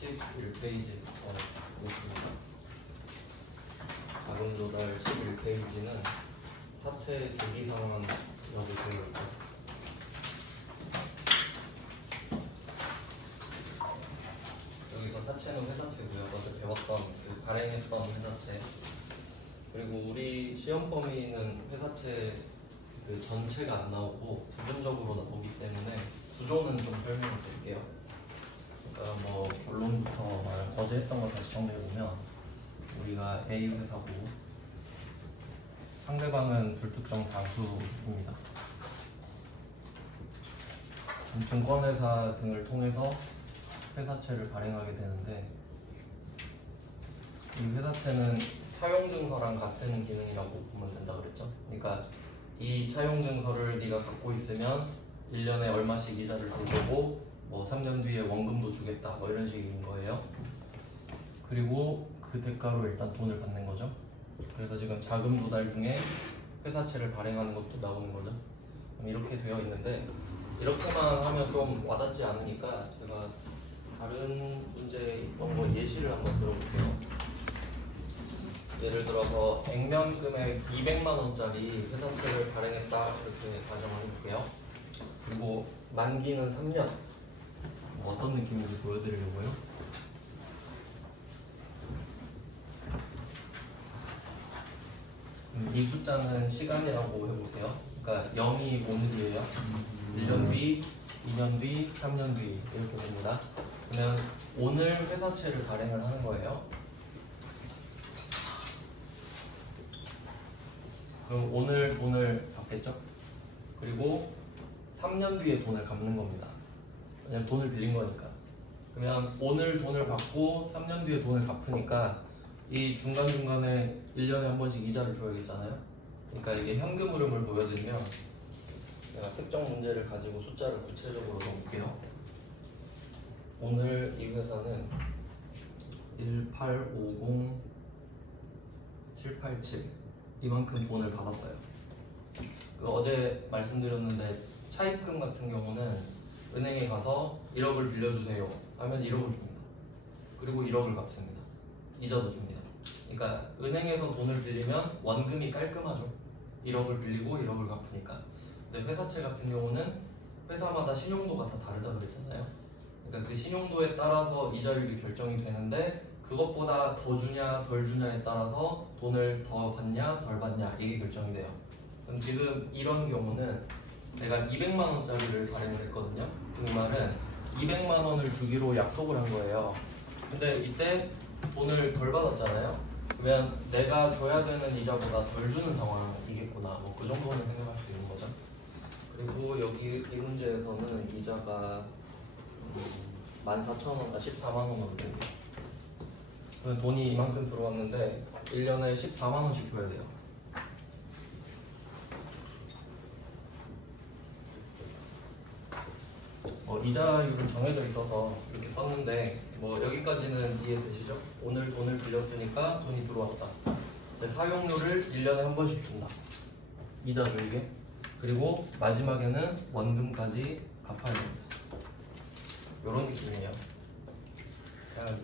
11페이지부터 보겠습니다. 자금 조달 11페이지는 사채 조기 상환이라고 되어 있고, 여기서 사채는 회사채고요. 어제 배웠던 그 발행했던 회사채, 그리고 우리 시험 범위는 회사채 그 전체가 안 나오고 부분적으로 나오기 때문에 구조는 좀 설명을 드릴게요. 그러니까 뭐 본론부터 어제 했던 거 다시 정리해보면, 우리가 A 회사고 상대방은 불특정 다수입니다. 증권회사 등을 통해서 회사채를 발행하게 되는데, 이 회사채는 차용증서랑 같은 기능이라고 보면 된다 그랬죠. 그러니까 이 차용증서를 네가 갖고 있으면 1년에 얼마씩 이자를 줄 거고, 뭐 3년 뒤에 원금도 주겠다, 뭐 이런 식인 거예요. 그리고 그 대가로 일단 돈을 받는 거죠. 그래서 지금 자금 조달 중에 회사채를 발행하는 것도 나오는 거죠. 이렇게 되어 있는데, 이렇게만 하면 좀 와닿지 않으니까 제가 다른 문제에 있던 거 예시를 한번 들어볼게요. 예를 들어서 액면 금액 200만 원짜리 회사채를 발행했다, 이렇게 가정을 해볼게요. 그리고 만기는 3년. 어떤 느낌인지 보여드리려고요. 이 숫자는 시간이라고 해볼게요. 그러니까 0이 오는 뒤에요. 1년 뒤, 2년 뒤, 3년 뒤 이렇게 됩니다. 그러면 오늘 회사채를 발행을 하는 거예요. 그럼 오늘 돈을 받겠죠? 그리고 3년 뒤에 돈을 갚는 겁니다. 왜냐면 돈을 빌린 거니까. 그러면 오늘 돈을 받고 3년 뒤에 돈을 갚으니까 이 중간중간에 1년에 한 번씩 이자를 줘야겠잖아요. 그러니까 이게 현금 흐름을 보여드리면, 제가 특정 문제를 가지고 숫자를 구체적으로 넣을게요. 오늘 이 회사는 1850787 이만큼 돈을 받았어요. 어제 말씀드렸는데, 차입금 같은 경우는 은행에 가서 1억을 빌려주세요 하면 1억을 줍니다. 그리고 1억을 갚습니다. 이자도 줍니다. 그러니까 은행에서 돈을 빌리면 원금이 깔끔하죠. 1억을 빌리고 1억을 갚으니까. 근데 회사채 같은 경우는 회사마다 신용도가 다 다르다 그랬잖아요. 그러니까 그 신용도에 따라서 이자율이 결정이 되는데, 그것보다 더 주냐 덜 주냐에 따라서 돈을 더 받냐 덜 받냐 이게 결정이 돼요. 그럼 지금 이런 경우는 내가 200만 원짜리를 발행을 했거든요. 그 말은 200만 원을 주기로 약속을 한 거예요. 근데 이때 돈을 덜 받았잖아요. 그러면 내가 줘야 되는 이자보다 덜 주는 상황이겠구나, 뭐 그 정도는 생각할 수 있는 거죠. 그리고 여기 이 문제에서는 이자가 14,000원, 14만 원 정도 됩니다. 돈이 이만큼 들어왔는데 1년에 14만 원씩 줘야 돼요. 이자율은 정해져 있어서 이렇게 썼는데, 뭐 여기까지는 이해되시죠? 오늘 돈을 빌렸으니까 돈이 들어왔다. 사용료를 1년에 한 번씩 준다. 이자죠 이게. 그리고 마지막에는 원금까지 갚아야 됩니다. 이런 느낌이에요.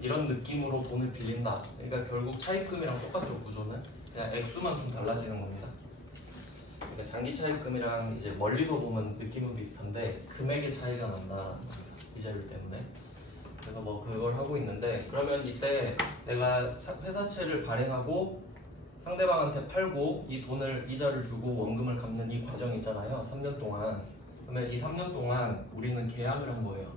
이런 느낌으로 돈을 빌린다. 그러니까 결국 차입금이랑 똑같죠, 구조는. 그냥 액수만 좀 달라지는 겁니다. 그러니까 장기 차입금이랑 이제 멀리서 보면 느낌은 비슷한데 금액의 차이가 난다, 이자율 때문에. 그래서 뭐 그걸 하고 있는데, 그러면 이때 내가 회사채를 발행하고 상대방한테 팔고 이 돈을 이자를 주고 원금을 갚는 이 과정이 있잖아요. 3년 동안. 그러면 이 3년 동안 우리는 계약을 한 거예요.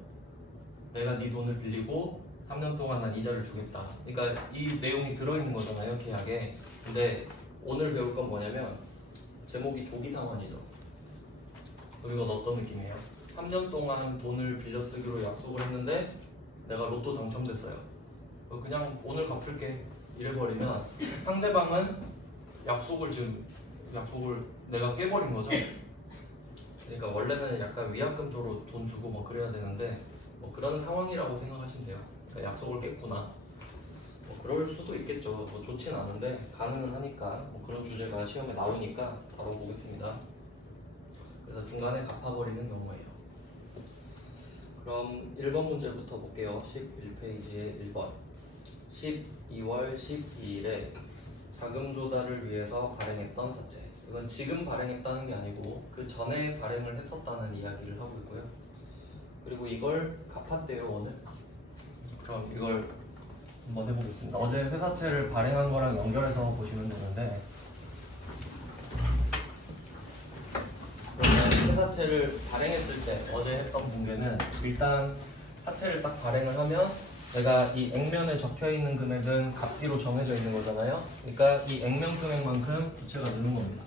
내가 네 돈을 빌리고 3년 동안 난 이자를 주겠다. 그러니까 이 내용이 들어있는 거잖아요, 계약에. 근데 오늘 배울 건 뭐냐면, 제목이 조기 상환이죠. 그리고 이건 어떤 느낌이에요? 3년 동안 돈을 빌려 쓰기로 약속을 했는데 내가 로또 당첨됐어요. 그냥 오늘 갚을게 이래버리면 상대방은 약속을 내가 깨버린 거죠. 그러니까 원래는 약간 위약금조로 돈 주고 뭐 그래야 되는데, 뭐 그런 상황이라고 생각하시면 돼요. 그러니까 약속을 깼구나. 뭐 그럴 수도 있겠죠. 뭐 좋진 않은데 가능은 하니까, 뭐 그런 주제가 시험에 나오니까 다뤄보겠습니다. 그래서 중간에 갚아버리는 경우예요. 그럼 1번 문제부터 볼게요. 11페이지의 1번. 12월 12일에 자금 조달을 위해서 발행했던 사채. 이건 지금 발행했다는 게 아니고 그 전에 발행을 했었다는 이야기를 하고 있고요. 그리고 이걸 갚았대요, 오늘. 그럼 이걸 한번 해보겠습니다. 어제 회사채를 발행한 거랑 연결해서 보시면 되는데, 그러면 회사채를 발행했을 때 어제 했던 문제는 일단 사채를 딱 발행을 하면 내가 이 액면에 적혀 있는 금액은 값비로 정해져 있는 거잖아요. 그러니까 이 액면 금액만큼 부채가 느는 겁니다.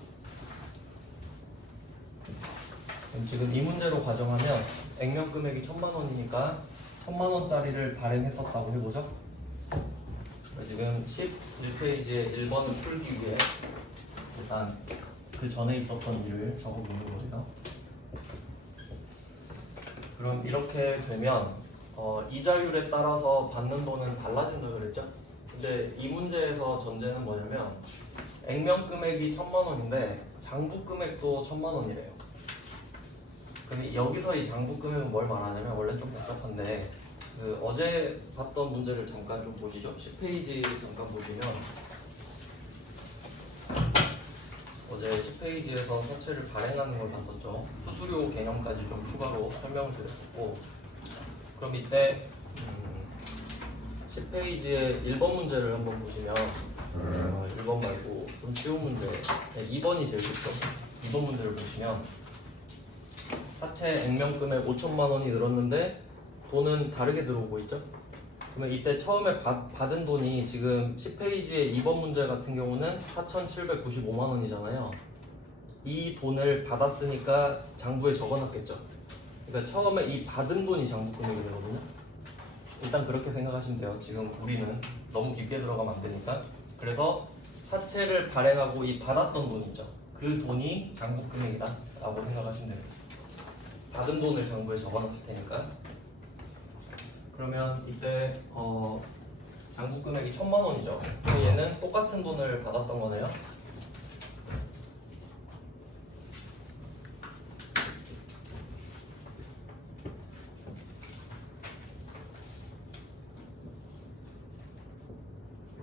그럼 지금 이 문제로 가정하면 액면 금액이 1000만 원이니까 1000만 원짜리를 발행했었다고 해보죠. 지금 11페이지에 1번을 풀기 위해 일단 그 전에 있었던 일을 적어보는 거예요. 그럼 이렇게 되면 이자율에 따라서 받는 돈은 달라진다고 그랬죠? 근데 이 문제에서 전제는 뭐냐면 액면 금액이 1000만 원인데 장부 금액도 1000만 원이래요. 근데 여기서 이 장부 금액은 뭘 말하냐면 원래 좀 복잡한데 어제 봤던 문제를 잠깐 좀 보시죠. 10페이지 잠깐 보시면 어제 10페이지에서 사채를 발행하는 걸 봤었죠. 수수료 개념까지 좀 추가로 설명을 드렸고, 그럼 이때 10페이지의 1번 문제를 한번 보시면 1번 말고 좀 쉬운 문제, 2번이 제일 쉽죠. 2번 문제를 보시면 사채 액면 금액 5천만 원이 늘었는데 돈은 다르게 들어오고 있죠. 그러면 이때 처음에 받은 돈이 지금 10페이지의 2번 문제 같은 경우는 4,795만 원이잖아요. 이 돈을 받았으니까 장부에 적어놨겠죠. 그러니까 처음에 이 받은 돈이 장부 금액이 되거든요. 일단 그렇게 생각하시면 돼요. 지금 우리는 너무 깊게 들어가면 안 되니까. 그래서 사채를 발행하고 이 받았던 돈 있죠. 그 돈이 장부 금액이다 라고 생각하시면 됩니다. 받은 돈을 장부에 적어놨을 테니까. 그러면 이때 장부 금액이 1000만 원이죠. 얘는 똑같은 돈을 받았던 거네요.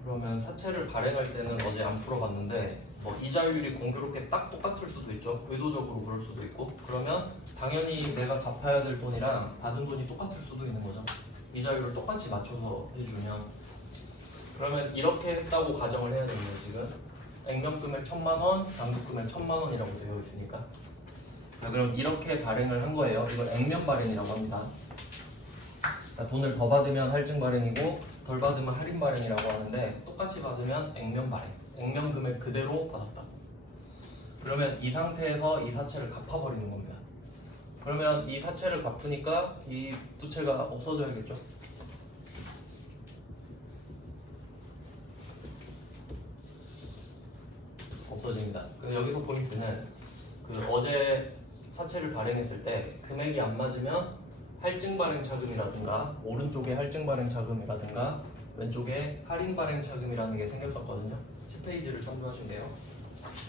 그러면 사채를 발행할 때는 어제 안 풀어봤는데 이자율이 공교롭게 딱 똑같을 수도 있죠. 의도적으로 그럴 수도 있고. 그러면 당연히 내가 갚아야 될 돈이랑 받은 돈이 똑같을 수도 있는 거죠. 이자율을 똑같이 맞춰서 해주면. 그러면 이렇게 했다고 가정을 해야 됩니다. 지금 액면 금액 1000만 원, 장부 금액 1000만 원이라고 되어 있으니까. 자, 그럼 이렇게 발행을 한 거예요. 이걸 액면 발행이라고 합니다. 자, 돈을 더 받으면 할증 발행이고 덜 받으면 할인 발행이라고 하는데, 똑같이 받으면 액면 발행, 액면 금액 그대로 받았다. 그러면 이 상태에서 이 사채를 갚아버리는 겁니다. 그러면 이 사채를 갚으니까 이 부채가 없어져야겠죠. 없어집니다. 여기서 포인트는 어제 사채를 발행했을 때 금액이 안 맞으면 할증 발행 차금이라든가 오른쪽에 할증 발행 차금이라든가 왼쪽에 할인 발행 차금이라는 게 생겼었거든요. 10페이지를 참고하시면 돼요.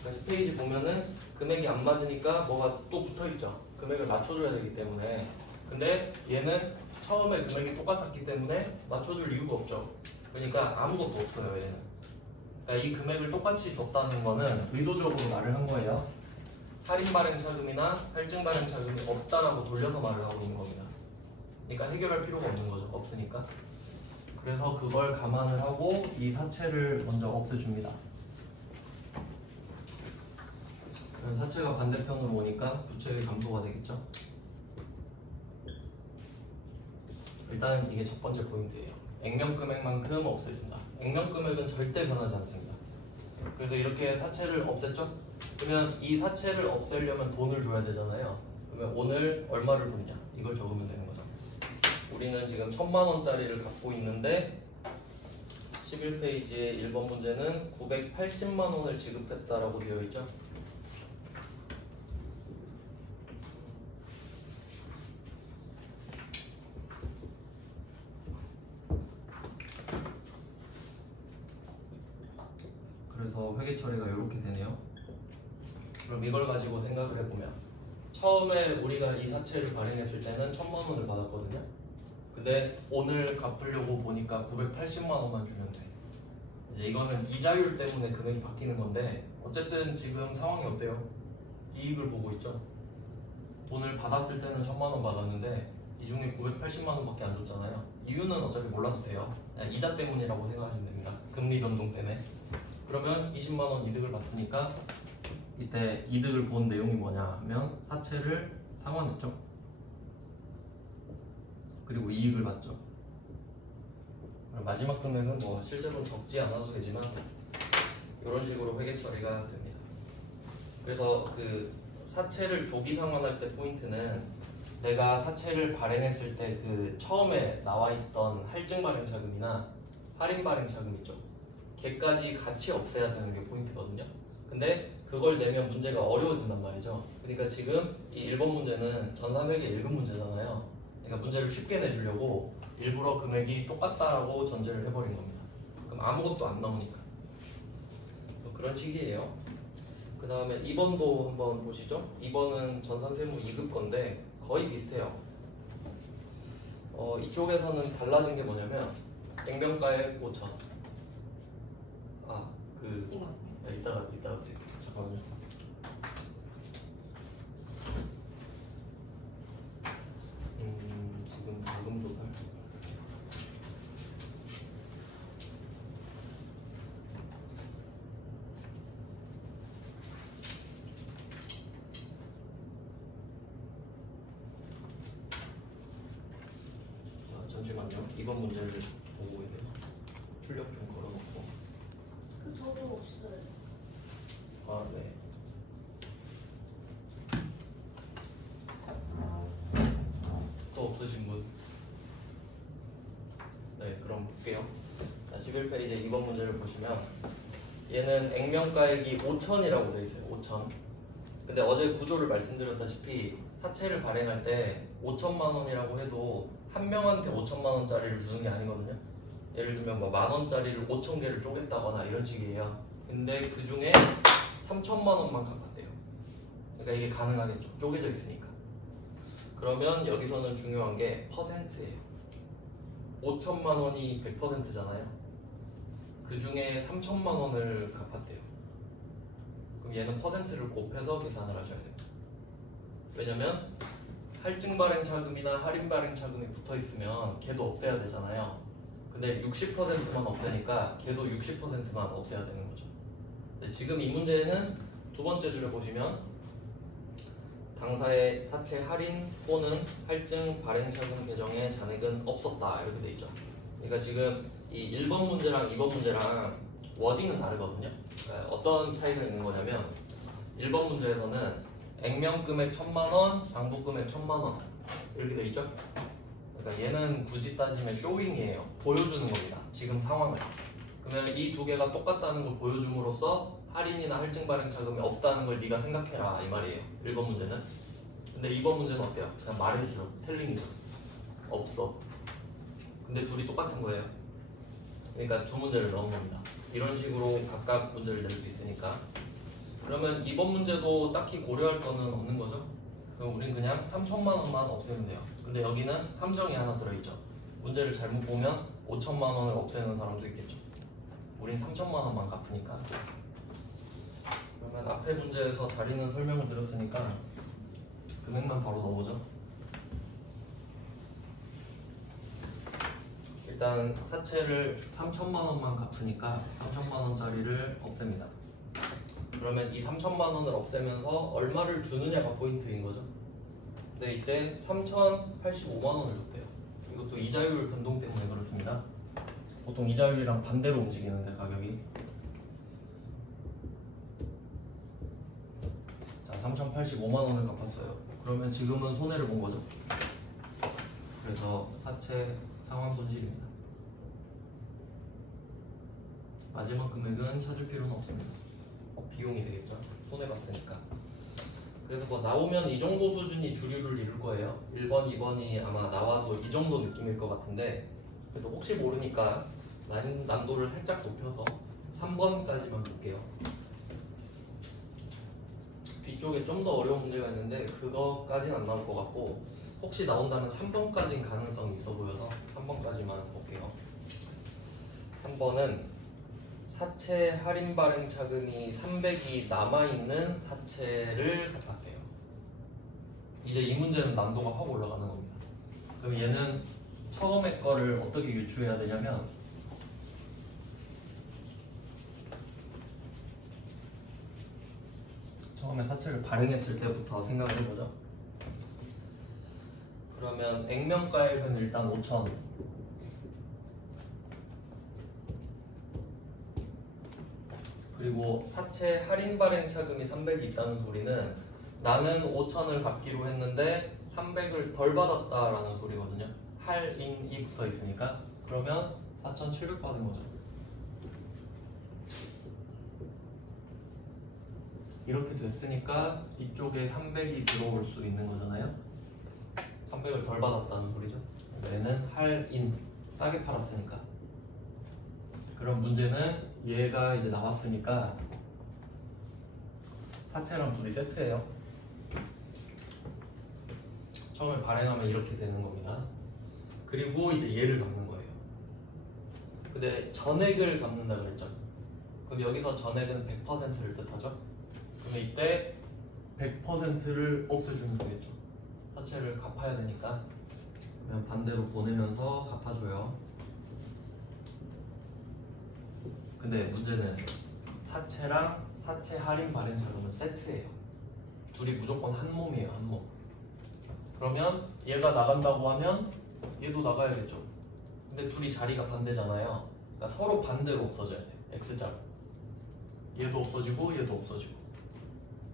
그러니까 10페이지 보면은 금액이 안 맞으니까 뭐가 또 붙어있죠. 금액을 맞춰줘야 되기 때문에. 근데 얘는 처음에 금액이 똑같았기 때문에 맞춰줄 이유가 없죠. 그러니까 아무것도 없어요. 얘는. 그러니까 이 금액을 똑같이 줬다는 거는 의도적으로 말을 한 거예요. 할인 발행 차금이나 할증 발행 차금이 없다라고 돌려서 말을 하고 있는 겁니다. 그러니까 해결할 필요가 없는 거죠. 없으니까. 그래서 그걸 감안을 하고 이 사채를 먼저 없애줍니다. 그럼 사채가 반대편으로 오니까 부채의 감소가 되겠죠. 일단 이게 첫 번째 포인트예요. 액면 금액만큼 없애준다. 액면 금액은 절대 변하지 않습니다. 그래서 이렇게 사채를 없앴죠? 그러면 이 사채를 없애려면 돈을 줘야 되잖아요. 그러면 오늘 얼마를 줬냐? 이걸 적으면 되는 거죠. 우리는 지금 1000만 원짜리를 갖고 있는데 11페이지의 1번 문제는 980만 원을 지급했다라고 되어 있죠. 그래서 회계 처리가 이렇게 되네요. 그럼 이걸 가지고 생각을 해보면 처음에 우리가 이 사채를 발행했을 때는 1,000만 원을 받았거든요. 근데 오늘 갚으려고 보니까 980만 원만 주면 돼. 이제 이거는 이자율 때문에 금액이 바뀌는 건데 어쨌든 지금 상황이 어때요? 이익을 보고 있죠. 돈을 받았을 때는 1,000만 원 받았는데 이 중에 980만 원밖에 안 줬잖아요. 이유는 어차피 몰라도 돼요. 그냥 이자 때문이라고 생각하시면 됩니다. 금리 변동 때문에. 그러면 20만 원 이득을 봤으니까 이때 이득을 본 내용이 뭐냐 하면 사채를 상환했죠. 그리고 이익을 봤죠. 그럼 마지막 금액은 뭐 실제로는 적지 않아도 되지만 이런 식으로 회계 처리가 됩니다. 그래서 그 사채를 조기 상환할 때 포인트는 내가 사채를 발행했을 때 그 처음에 나와 있던 할증 발행 차금이나 할인 발행 차금 있죠. 걔까지 같이 없애야 되는 게 포인트거든요. 근데 그걸 내면 문제가 어려워진단 말이죠. 그러니까 지금 이 1번 문제는 전300의 1급 문제잖아요. 그러니까 문제를 쉽게 내주려고 일부러 금액이 똑같다라고 전제를 해버린 겁니다. 그럼 아무것도 안 나오니까. 뭐 그런 식이에요. 그 다음에 2번도 한번 보시죠. 2번은 전산세무 2급 건데 거의 비슷해요. 이쪽에서는 달라진 게 뭐냐면 액면가액 5천. 이따가 드릴게요. 잠깐만요. 지금 자금 조달. 잠시만요. 이번 문제를 보고 있네요. 출력 좀 걸어놓고. 저도 없어요. 아, 네. 또 없으신 분? 네, 그럼 볼게요. 11페이지 2번 문제를 보시면 얘는 액면가액이 5천이라고 되어 있어요. 5천. 근데 어제 구조를 말씀드렸다시피 사채를 발행할 때 5천만 원이라고 해도 한 명한테 5천만 원짜리를 주는 게 아니거든요. 예를 들면 뭐 만 원짜리를 5천 개를 쪼갰다거나 이런 식이에요. 근데 그 중에 3천만 원만 갚았대요. 그러니까 이게 가능하겠죠. 쪼개져 있으니까. 그러면 여기서는 중요한 게 퍼센트예요. 5천만 원이 100%잖아요. 그 중에 3천만 원을 갚았대요. 그럼 얘는 퍼센트를 곱해서 계산을 하셔야 돼요. 왜냐면 할증 발행 차금이나 할인 발행 차금이 붙어 있으면 걔도 없애야 되잖아요. 근데 60%만 없애니까 걔도 60%만 없애야 되는 거죠. 근데 지금 이 문제는 두 번째 줄에 보시면 당사의 사채 할인 또는 할증 발행 차금 계정에 잔액은 없었다 이렇게 돼 있죠. 그러니까 지금 이 1번 문제랑 2번 문제랑 워딩은 다르거든요. 그러니까 어떤 차이가 있는 거냐면 1번 문제에서는 액면 금액 1,000만 원, 장부 금액 1,000만 원 이렇게 돼 있죠. 그러니까 얘는 굳이 따지면 쇼윙이에요. 보여주는 겁니다. 지금 상황을. 그러면 이 두 개가 똑같다는 걸 보여줌으로써 할인이나 할증 발행 차금이 없다는 걸 네가 생각해라 이 말이에요. 1번 문제는. 근데 2번 문제는 어때요? 그냥 말해주죠. 텔링이죠. 없어. 근데 둘이 똑같은 거예요. 그러니까 두 문제를 넣은 겁니다. 이런 식으로 각각 문제를 낼 수 있으니까. 그러면 이번 문제도 딱히 고려할 거는 없는 거죠. 그럼 우린 그냥 3천만 원만 없애면 돼요. 근데 여기는 함정이 하나 들어있죠. 문제를 잘못 보면 5천만 원을 없애는 사람도 있겠죠. 우린 3천만 원만 갚으니까. 그러면 앞에 문제에서 자리는 설명을 드렸으니까 금액만 바로 넣어보죠. 일단 사채를 3천만 원만 갚으니까 3천만 원짜리를 없앱니다. 그러면 이 3천만 원을 없애면서 얼마를 주느냐가 포인트인 거죠. 근데 이때 3,085만 원을 줬대요. 이것도 이자율 변동 때문에 그렇습니다. 보통 이자율이랑 반대로 움직이는데 가격이. 자, 3,085만 원을 갚았어요. 그러면 지금은 손해를 본 거죠. 그래서 사채 상환 손실입니다. 마지막 금액은 찾을 필요는 없습니다. 비용이 되겠죠. 손해봤으니까. 그래서 뭐 나오면 이 정도 수준이 주류를 이룰 거예요. 1번, 2번이 아마 나와도 이 정도 느낌일 것 같은데 그래도 혹시 모르니까 난도를 살짝 높여서 3번까지만 볼게요. 뒤쪽에 좀 더 어려운 문제가 있는데 그거까지는 안 나올 것 같고 혹시 나온다면 3번까지는 가능성이 있어 보여서 3번까지만 볼게요. 3번은 사채 할인 발행 차금이 300이 남아있는 사채를 갚았대요. 이제 이 문제는 난도가 확 올라가는 겁니다. 그럼 얘는 처음에 거를 어떻게 유추해야 되냐면 처음에 사채를 발행했을 때부터 생각을 해보죠. 그러면 액면가액은 일단 5,000 그리고 사채 할인 발행 차금이 300이 있다는 소리는 나는 5,000을 갚기로 했는데 300을 덜 받았다라는 소리거든요. 할인이 붙어 있으니까 그러면 4,700 받은 거죠. 이렇게 됐으니까 이쪽에 300이 들어올 수 있는 거잖아요. 300을 덜 받았다는 소리죠. 얘는 할인 싸게 팔았으니까. 그럼 문제는 얘가 이제 나왔으니까 사채랑 둘이 세트예요. 처음에 발행하면 이렇게 되는 겁니다. 그리고 이제 얘를 갚는 거예요. 근데 전액을 갚는다 그랬죠. 그럼 여기서 전액은 100%를 뜻하죠. 그러면 이때 100%를 없애주면 되겠죠. 사채를 갚아야 되니까. 그러면 반대로 보내면서 갚아줘요. 근데 문제는 사채랑 사채 할인 발행 자금은 세트예요. 둘이 무조건 한 몸이에요, 한 몸. 그러면 얘가 나간다고 하면 얘도 나가야겠죠. 근데 둘이 자리가 반대잖아요. 그러니까 서로 반대로 없어져야 돼요. X자로. 얘도 없어지고 얘도 없어지고.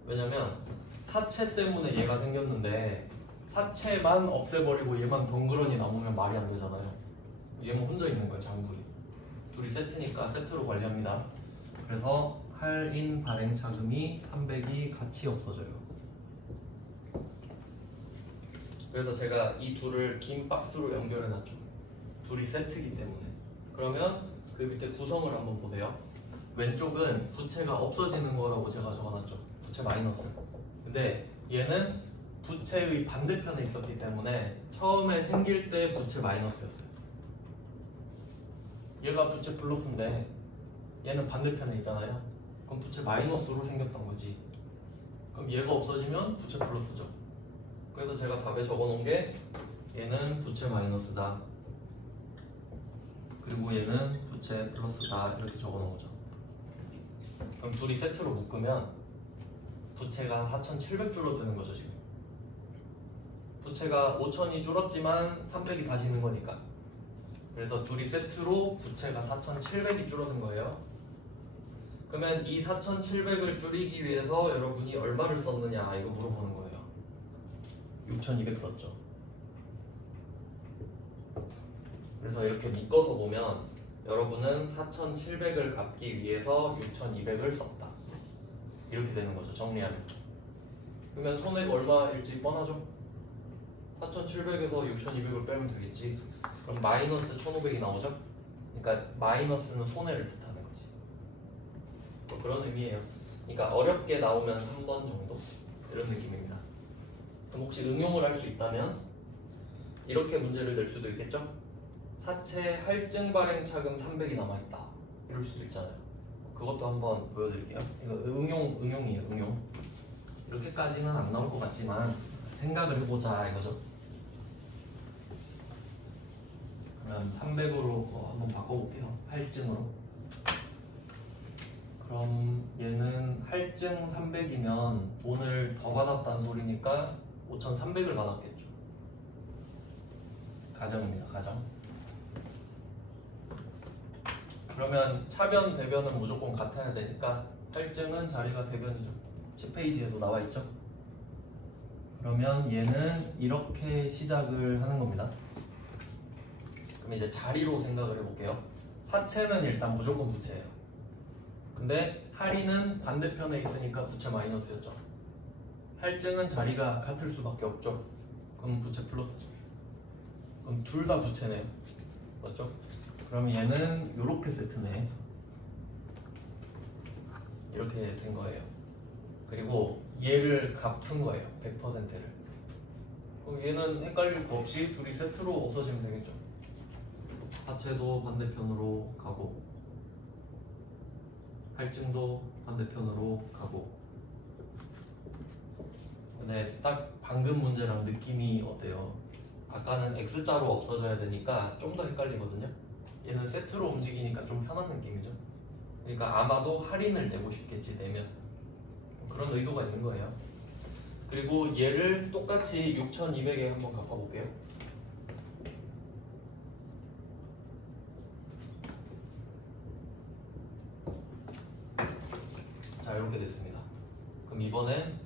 왜냐면 사채 때문에 얘가 생겼는데 사채만 없애버리고 얘만 덩그러니 남으면 말이 안 되잖아요. 얘만 혼자 있는 거예요, 장부에. 둘이 세트니까 세트로 관리합니다. 그래서 할인 발행 차금이 300이 같이 없어져요. 그래서 제가 이 둘을 긴 박스로 연결해 놨죠. 둘이 세트이기 때문에. 그러면 그 밑에 구성을 한번 보세요. 왼쪽은 부채가 없어지는 거라고 제가 적어놨죠. 부채 마이너스. 근데 얘는 부채의 반대편에 있었기 때문에 처음에 생길 때 부채 마이너스였어요. 얘가 부채 플러스인데 얘는 반대편에 있잖아요. 그럼 부채 마이너스로 생겼던 거지. 그럼 얘가 없어지면 부채 플러스죠. 그래서 제가 답에 적어놓은 게 얘는 부채 마이너스다. 그리고 얘는 부채 플러스다. 이렇게 적어놓은 거죠. 그럼 둘이 세트로 묶으면 부채가 4,700 줄어드는 거죠, 지금. 부채가 5,000이 줄었지만 300이 다시 있는 거니까. 그래서 둘이 세트로 부채가 4,700이 줄어든 거예요. 그러면 이 4,700을 줄이기 위해서 여러분이 얼마를 썼느냐 이거 물어보는 거예요. 6,200 썼죠. 그래서 이렇게 묶어서 보면 여러분은 4,700을 갚기 위해서 6,200을 썼다. 이렇게 되는 거죠, 정리하면. 그러면 손해가 얼마일지 뻔하죠? 4,700에서 6,200을 빼면 되겠지. 그럼 마이너스 1,500이 나오죠? 그러니까 마이너스는 손해를 뜻하는 거지. 뭐 그런 의미예요. 그러니까 어렵게 나오면 3번 정도? 이런 느낌입니다. 그럼 혹시 응용을 할 수 있다면 이렇게 문제를 낼 수도 있겠죠? 사채 할증 발행 차금 300이 남아있다. 이럴 수도 있잖아요. 그것도 한번 보여드릴게요. 이거 응용이에요, 응용. 이렇게까지는 안 나올 것 같지만 생각을 해보자 이거죠. 그럼 300으로 한번 바꿔볼게요. 할증으로. 그럼 얘는 할증 300이면 돈을 더 받았다는 소리니까 5,300을 받았겠죠. 가정입니다, 가정. 그러면 차변, 대변은 무조건 같아야 되니까 할증은 자리가 대변이죠. 10페이지에도 나와 있죠. 그러면 얘는 이렇게 시작을 하는 겁니다. 그럼 이제 자리로 생각을 해볼게요. 사채는 일단 무조건 부채예요. 근데 할인은 반대편에 있으니까 부채 마이너스였죠. 할증은 자리가 같을 수밖에 없죠. 그럼 부채 플러스죠. 그럼 둘 다 부채네요. 맞죠? 그럼 얘는 이렇게 세트네. 이렇게 된 거예요. 그리고 얘를 갚은 거예요. 100%를. 그럼 얘는 헷갈릴 거 없이 둘이 세트로 없어지면 되겠죠. 하체도 반대편으로 가고 할증도 반대편으로 가고. 근데 딱 방금 문제랑 느낌이 어때요? 아까는 X자로 없어져야 되니까 좀 더 헷갈리거든요. 얘는 세트로 움직이니까 좀 편한 느낌이죠. 그러니까 아마도 할인을 내고 싶겠지, 내면. 그런 의도가 있는 거예요. 그리고 얘를 똑같이 6200에 한번 갚아볼게요. 자, 이렇게 됐습니다. 그럼 이번엔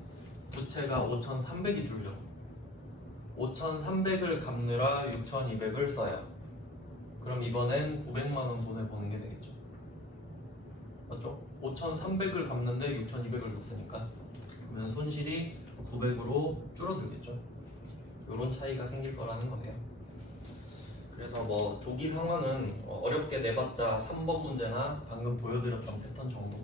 부채가 5300이 줄죠. 5300을 갚느라 6200을 써요. 그럼 이번엔 900만원 돈을 버는 게 되겠죠. 맞죠? 5300을 갚는데 6200을 줬으니까 그러면 손실이 900으로 줄어들겠죠. 이런 차이가 생길 거라는 거예요. 그래서 뭐 조기 상환은 어렵게 내봤자 3번 문제나 방금 보여드렸던 패턴 정도.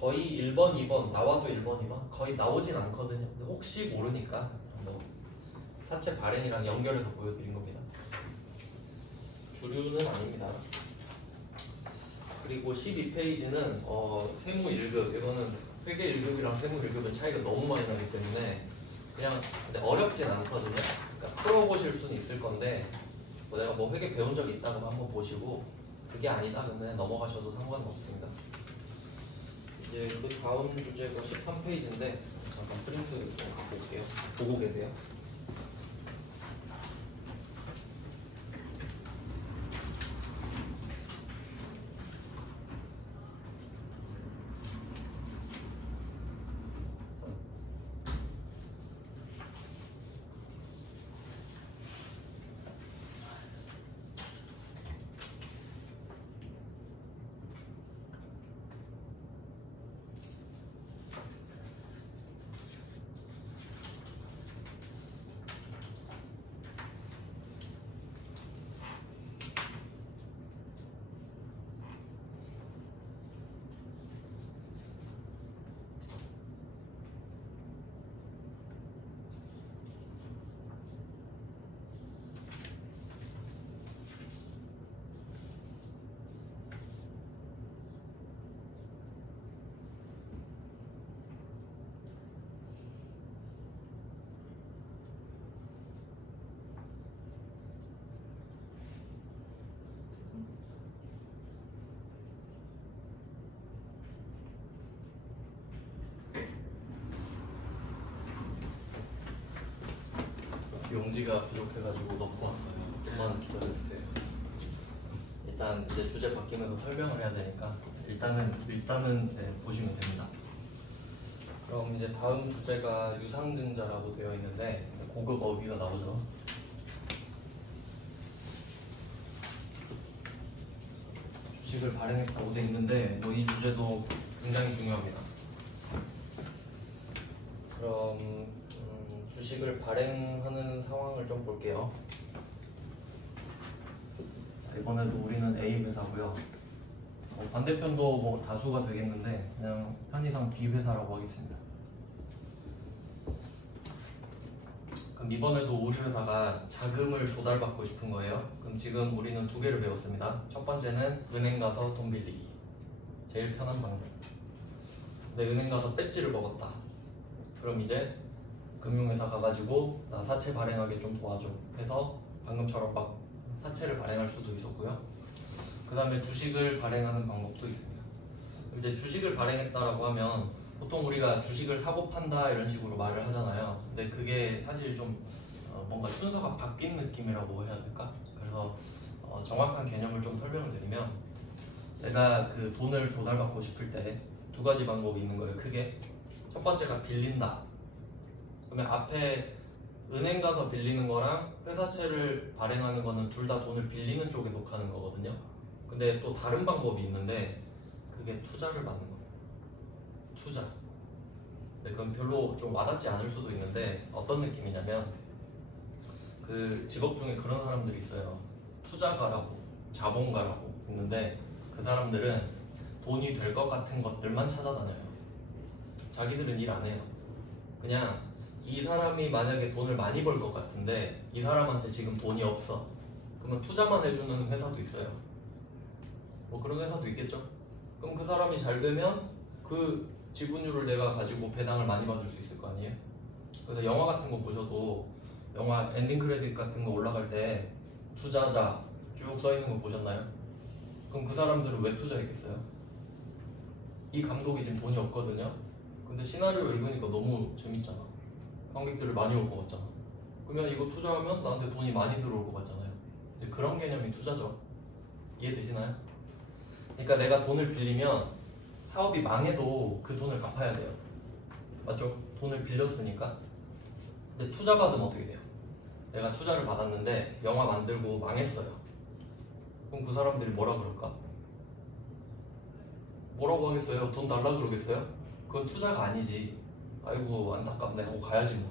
거의 1번, 2번 나와도 1번, 2번 거의 나오진 않거든요. 근데 혹시 모르니까 뭐 사채 발행이랑 연결해서 보여드린 겁니다. 주류는 아닙니다. 그리고 12페이지는 세무 1급, 이거는 회계 1급이랑 세무 1급의 차이가 너무 많이 나기 때문에 그냥 근데 어렵진 않거든요. 그러니까 풀어보실 수는 있을 건데 뭐 내가 뭐 회계 배운 적이 있다고 한번 보시고 그게 아니다 그러면 그냥 넘어가셔도 상관은 없습니다. 이제 그 다음 주제가 13페이지인데 잠깐 프린트 좀 갖고 올게요. 보고 계세요. 용지가 부족해가지고 넣고 왔어요. 좀만 기다려주세요. 일단 이제 주제 바뀌면서 설명을 해야 되니까 일단은 네, 보시면 됩니다. 그럼 이제 다음 주제가 유상증자라고 되어 있는데 고급 어휘가 나오죠. 주식을 발행했다고 되어 있는데 뭐 이 주제도 굉장히 중요합니다. 그럼 주식을 발행하는 상황을 좀 볼게요. 자, 이번에도 우리는 A 회사고요. 반대편도 뭐 다수가 되겠는데 그냥 편의상 B 회사라고 하겠습니다. 그럼 이번에도 우리 회사가 자금을 조달받고 싶은 거예요. 그럼 지금 우리는 두 개를 배웠습니다. 첫 번째는 은행 가서 돈 빌리기. 제일 편한 방법. 근데 은행 가서 배지를 먹었다. 그럼 이제 금융회사 가가지고 나 사채 발행하게 좀 도와줘 해서 방금처럼 막 사채를 발행할 수도 있었고요. 그 다음에 주식을 발행하는 방법도 있습니다. 이제 주식을 발행했다라고 하면 보통 우리가 주식을 사고 판다 이런 식으로 말을 하잖아요. 근데 그게 사실 좀 뭔가 순서가 바뀐 느낌이라고 해야 될까? 그래서 정확한 개념을 좀 설명을 드리면 내가 그 돈을 조달받고 싶을 때 두 가지 방법이 있는 거예요. 크게 첫 번째가 빌린다. 그러면 앞에 은행 가서 빌리는 거랑 회사채를 발행하는 거는 둘 다 돈을 빌리는 쪽에 속하는 거거든요. 근데 또 다른 방법이 있는데 그게 투자를 받는 거예요. 투자. 근데 그건 별로 좀 와닿지 않을 수도 있는데 어떤 느낌이냐면 그 직업 중에 그런 사람들이 있어요. 투자가라고, 자본가라고 있는데 그 사람들은 돈이 될 것 같은 것들만 찾아다녀요. 자기들은 일 안 해요. 그냥 이 사람이 만약에 돈을 많이 벌 것 같은데 이 사람한테 지금 돈이 없어. 그러면 투자만 해주는 회사도 있어요. 뭐 그런 회사도 있겠죠. 그럼 그 사람이 잘 되면 그 지분율을 내가 가지고 배당을 많이 받을 수 있을 거 아니에요. 그래서 영화 같은 거 보셔도 영화 엔딩 크레딧 같은 거 올라갈 때 투자자 쭉 써 있는 거 보셨나요? 그럼 그 사람들은 왜 투자했겠어요? 이 감독이 지금 돈이 없거든요. 근데 시나리오 읽으니까 너무 재밌잖아. 관객들을 많이 올 것 같잖아. 그러면 이거 투자하면 나한테 돈이 많이 들어올 것 같잖아요. 근데 그런 개념이 투자죠. 이해되시나요? 그러니까 내가 돈을 빌리면 사업이 망해도 그 돈을 갚아야 돼요. 맞죠? 돈을 빌렸으니까. 근데 투자 받으면 어떻게 돼요? 내가 투자를 받았는데 영화 만들고 망했어요. 그럼 그 사람들이 뭐라 그럴까? 뭐라고 하겠어요? 돈 달라 그러겠어요? 그건 투자가 아니지. 아이고 안타깝네 하고 가야지 뭐.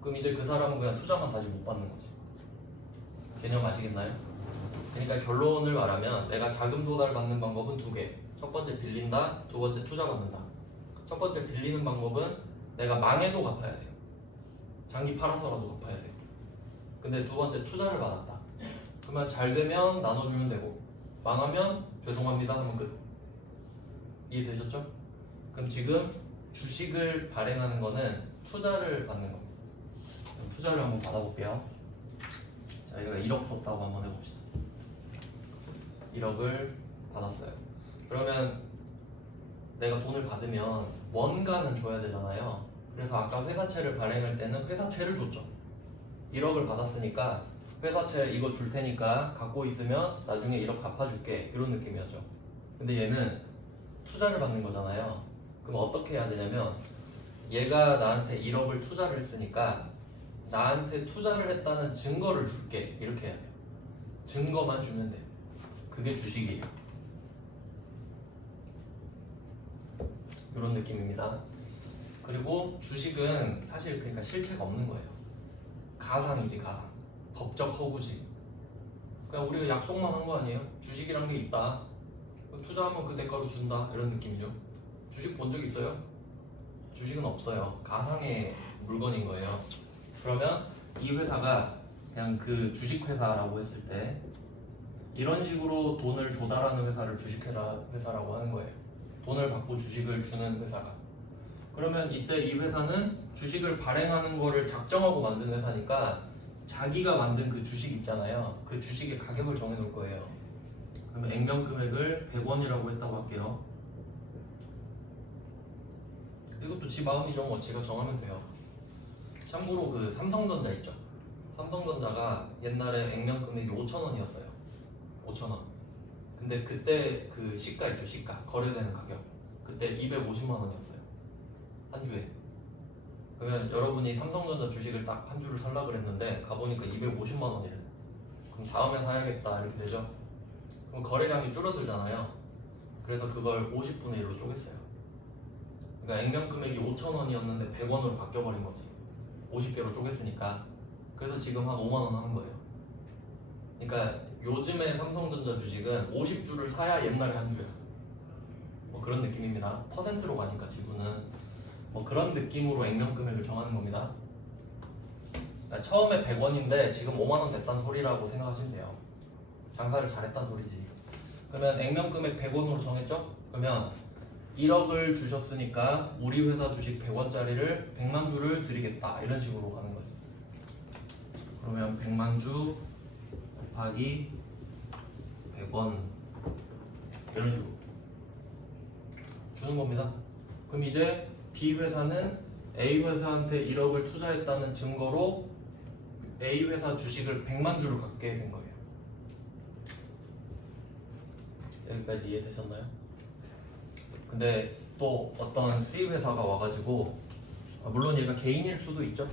그럼 이제 그 사람은 그냥 투자만 다시 못 받는 거지. 개념 아시겠나요? 그러니까 결론을 말하면 내가 자금 조달 받는 방법은 두 개. 첫 번째 빌린다, 두 번째 투자 받는다. 첫 번째 빌리는 방법은 내가 망해도 갚아야 돼요. 장기 팔아서라도 갚아야 돼요. 근데 두 번째 투자를 받았다. 그러면 잘 되면 나눠주면 되고 망하면 죄송합니다 하면 끝. 이해되셨죠? 그럼 지금 주식을 발행하는 거는 투자를 받는 겁니다. 그럼 투자를 한번 받아볼게요. 자, 이거 1억 줬다고 한번 해봅시다. 1억을 받았어요. 그러면 내가 돈을 받으면 원가는 줘야 되잖아요. 그래서 아까 회사채를 발행할 때는 회사채를 줬죠. 1억을 받았으니까 회사채 이거 줄 테니까 갖고 있으면 나중에 1억 갚아줄게 이런 느낌이었죠. 근데 얘는 투자를 받는 거잖아요. 그럼 어떻게 해야 되냐면 얘가 나한테 1억을 투자를 했으니까 나한테 투자를 했다는 증거를 줄게 이렇게 해야 돼요. 증거만 주면 돼요. 그게 주식이에요. 이런 느낌입니다. 그리고 주식은 사실 그러니까 실체가 없는 거예요. 가상이지 가상. 법적 허구지. 그냥 우리가 약속만 한 거 아니에요? 주식이란 게 있다. 투자하면 그 대가로 준다. 이런 느낌이죠. 주식 본 적 있어요? 주식은 없어요. 가상의 물건인 거예요. 그러면 이 회사가 그냥 그 주식회사라고 했을 때 이런 식으로 돈을 조달하는 회사를 주식회사라고 하는 거예요. 돈을 받고 주식을 주는 회사가. 그러면 이때 이 회사는 주식을 발행하는 거를 작정하고 만든 회사니까 자기가 만든 그 주식 있잖아요. 그 주식의 가격을 정해놓을 거예요. 그러면 액면 금액을 100원이라고 했다고 할게요. 이것도 지 마음이죠. 뭐 지가 정하면 돼요. 참고로 그 삼성전자 있죠. 삼성전자가 옛날에 액면 금액이 5,000원이었어요. 5,000원. 근데 그때 그 시가 있죠. 시가. 거래되는 가격. 그때 250만 원이었어요. 한 주에. 그러면 여러분이 삼성전자 주식을 딱 한 주를 살라 그랬는데 가보니까 250만 원이래. 그럼 다음에 사야겠다 이렇게 되죠. 그럼 거래량이 줄어들잖아요. 그래서 그걸 50분의 1로 쪼갰어요. 그러니까 액면 금액이 5,000원이었는데 100원으로 바뀌어버린 거지. 50개로 쪼갰으니까. 그래서 지금 한 5만 원 하는 거예요. 그러니까 요즘의 삼성전자 주식은 50주를 사야 옛날에 한 주야. 뭐 그런 느낌입니다. 퍼센트로 가니까 지분은 뭐 그런 느낌으로 액면 금액을 정하는 겁니다. 그러니까 처음에 100원인데 지금 5만 원 됐다는 소리라고 생각하시면 돼요. 장사를 잘했다는 소리지. 그러면 액면 금액 100원으로 정했죠? 그러면 1억을 주셨으니까 우리 회사 주식 100원짜리를 100만 주를 드리겠다 이런 식으로 가는 거지. 그러면 100만 주 곱하기 100원 이런 식으로 주는 겁니다. 그럼 이제 B 회사는 A 회사한테 1억을 투자했다는 증거로 A 회사 주식을 100만 주를 갖게 된 거예요. 여기까지 이해되셨나요? 근데 또 어떤 C 회사가 와가지고 물론 얘가 개인일 수도 있죠.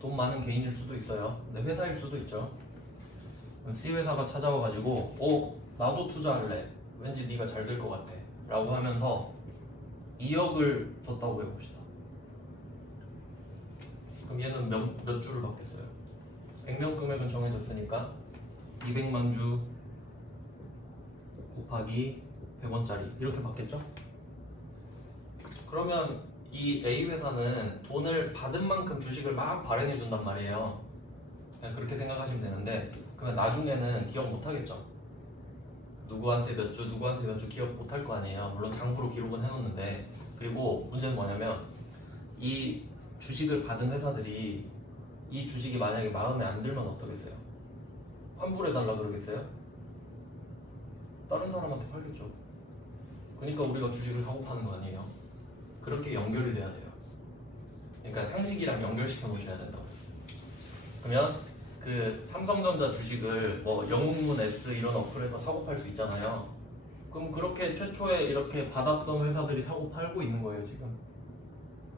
돈 많은 개인일 수도 있어요. 근데 회사일 수도 있죠. C 회사가 찾아와가지고 나도 투자할래. 왠지 네가 잘 될 것 같아 라고 하면서 2억을 줬다고 해봅시다. 그럼 얘는 몇 주를 받겠어요? 액면 금액은 정해졌으니까 200만 주 곱하기 100원짜리 이렇게 받겠죠? 그러면 이 A 회사는 돈을 받은 만큼 주식을 막 발행해 준단 말이에요. 그냥 그렇게 생각하시면 되는데, 그러면 나중에는 기업 못 하겠죠. 누구한테 몇 주, 누구한테 몇 주 기업 못 할 거 아니에요. 물론 장부로 기록은 해놓는데. 그리고 문제는 뭐냐면 이 주식을 받은 회사들이 이 주식이 만약에 마음에 안 들면 어떡겠어요? 환불해달라 그러겠어요? 다른 사람한테 팔겠죠. 그러니까 우리가 주식을 사고 파는 거 아니에요. 그렇게 연결이 돼야 돼요. 그러니까 상식이랑 연결시켜 놓으셔야 된다고. 그러면 그 삼성전자 주식을 뭐 영웅문 S 이런 어플에서 사고 팔 수 있잖아요. 그럼 그렇게 최초에 이렇게 받았던 회사들이 사고 팔고 있는 거예요 지금.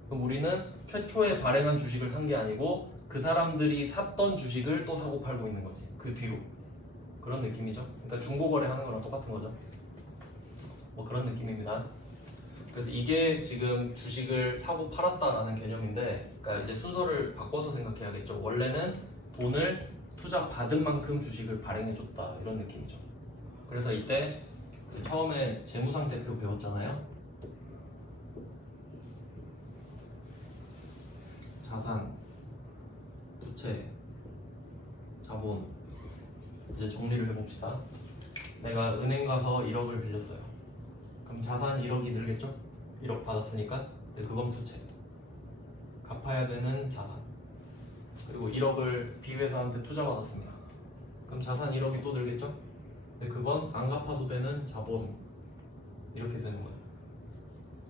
그럼 우리는 최초에 발행한 주식을 산 게 아니고 그 사람들이 샀던 주식을 또 사고 팔고 있는 거지. 그 뒤로. 그런 느낌이죠. 그러니까 중고거래 하는 거랑 똑같은 거죠. 뭐 그런 느낌입니다. 그래서 이게 지금 주식을 사고 팔았다라는 개념인데, 그러니까 이제 순서를 바꿔서 생각해야겠죠. 원래는 돈을 투자 받은 만큼 주식을 발행해줬다 이런 느낌이죠. 그래서 이때 그 처음에 재무상태표 배웠잖아요. 자산, 부채, 자본. 이제 정리를 해봅시다. 내가 은행 가서 1억을 빌렸어요. 그럼 자산 1억이 늘겠죠? 1억 받았으니까. 근데 그건 부채. 갚아야 되는 자산. 그리고 1억을 B회사한테 투자받았습니다. 그럼 자산 1억이 또 늘겠죠? 근데 그건 안 갚아도 되는 자본. 이렇게 되는 거예요.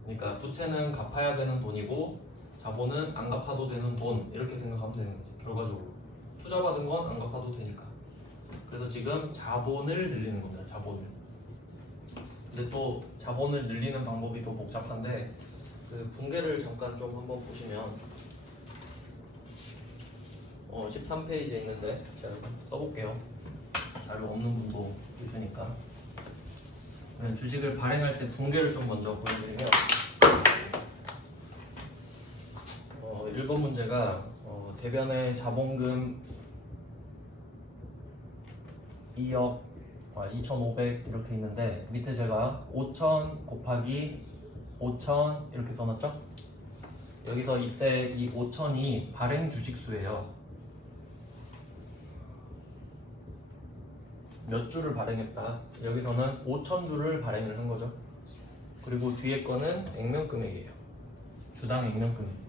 그러니까 부채는 갚아야 되는 돈이고 자본은 안 갚아도 되는 돈. 이렇게 생각하면 되는 거죠. 결과적으로. 투자받은 건 안 갚아도 되니까. 그래서 지금 자본을 늘리는 겁니다. 자본을. 근데 또 자본을 늘리는 방법이 더 복잡한데, 그 붕괴를 잠깐 좀 한번 보시면 13페이지에 있는데 제가 써볼게요. 자료 없는 분도 있으니까. 주식을 발행할 때 붕괴를 좀 먼저 보여드리면 1번 문제가 대변의 자본금 2억 2,500 이렇게 있는데 밑에 제가 5,000 곱하기 5,000 이렇게 써놨죠? 여기서 이때 이 5,000이 발행 주식수예요. 몇 주를 발행했다. 여기서는 5,000주를 발행을 한 거죠. 그리고 뒤에 거는 액면 금액이에요. 주당 액면 금액.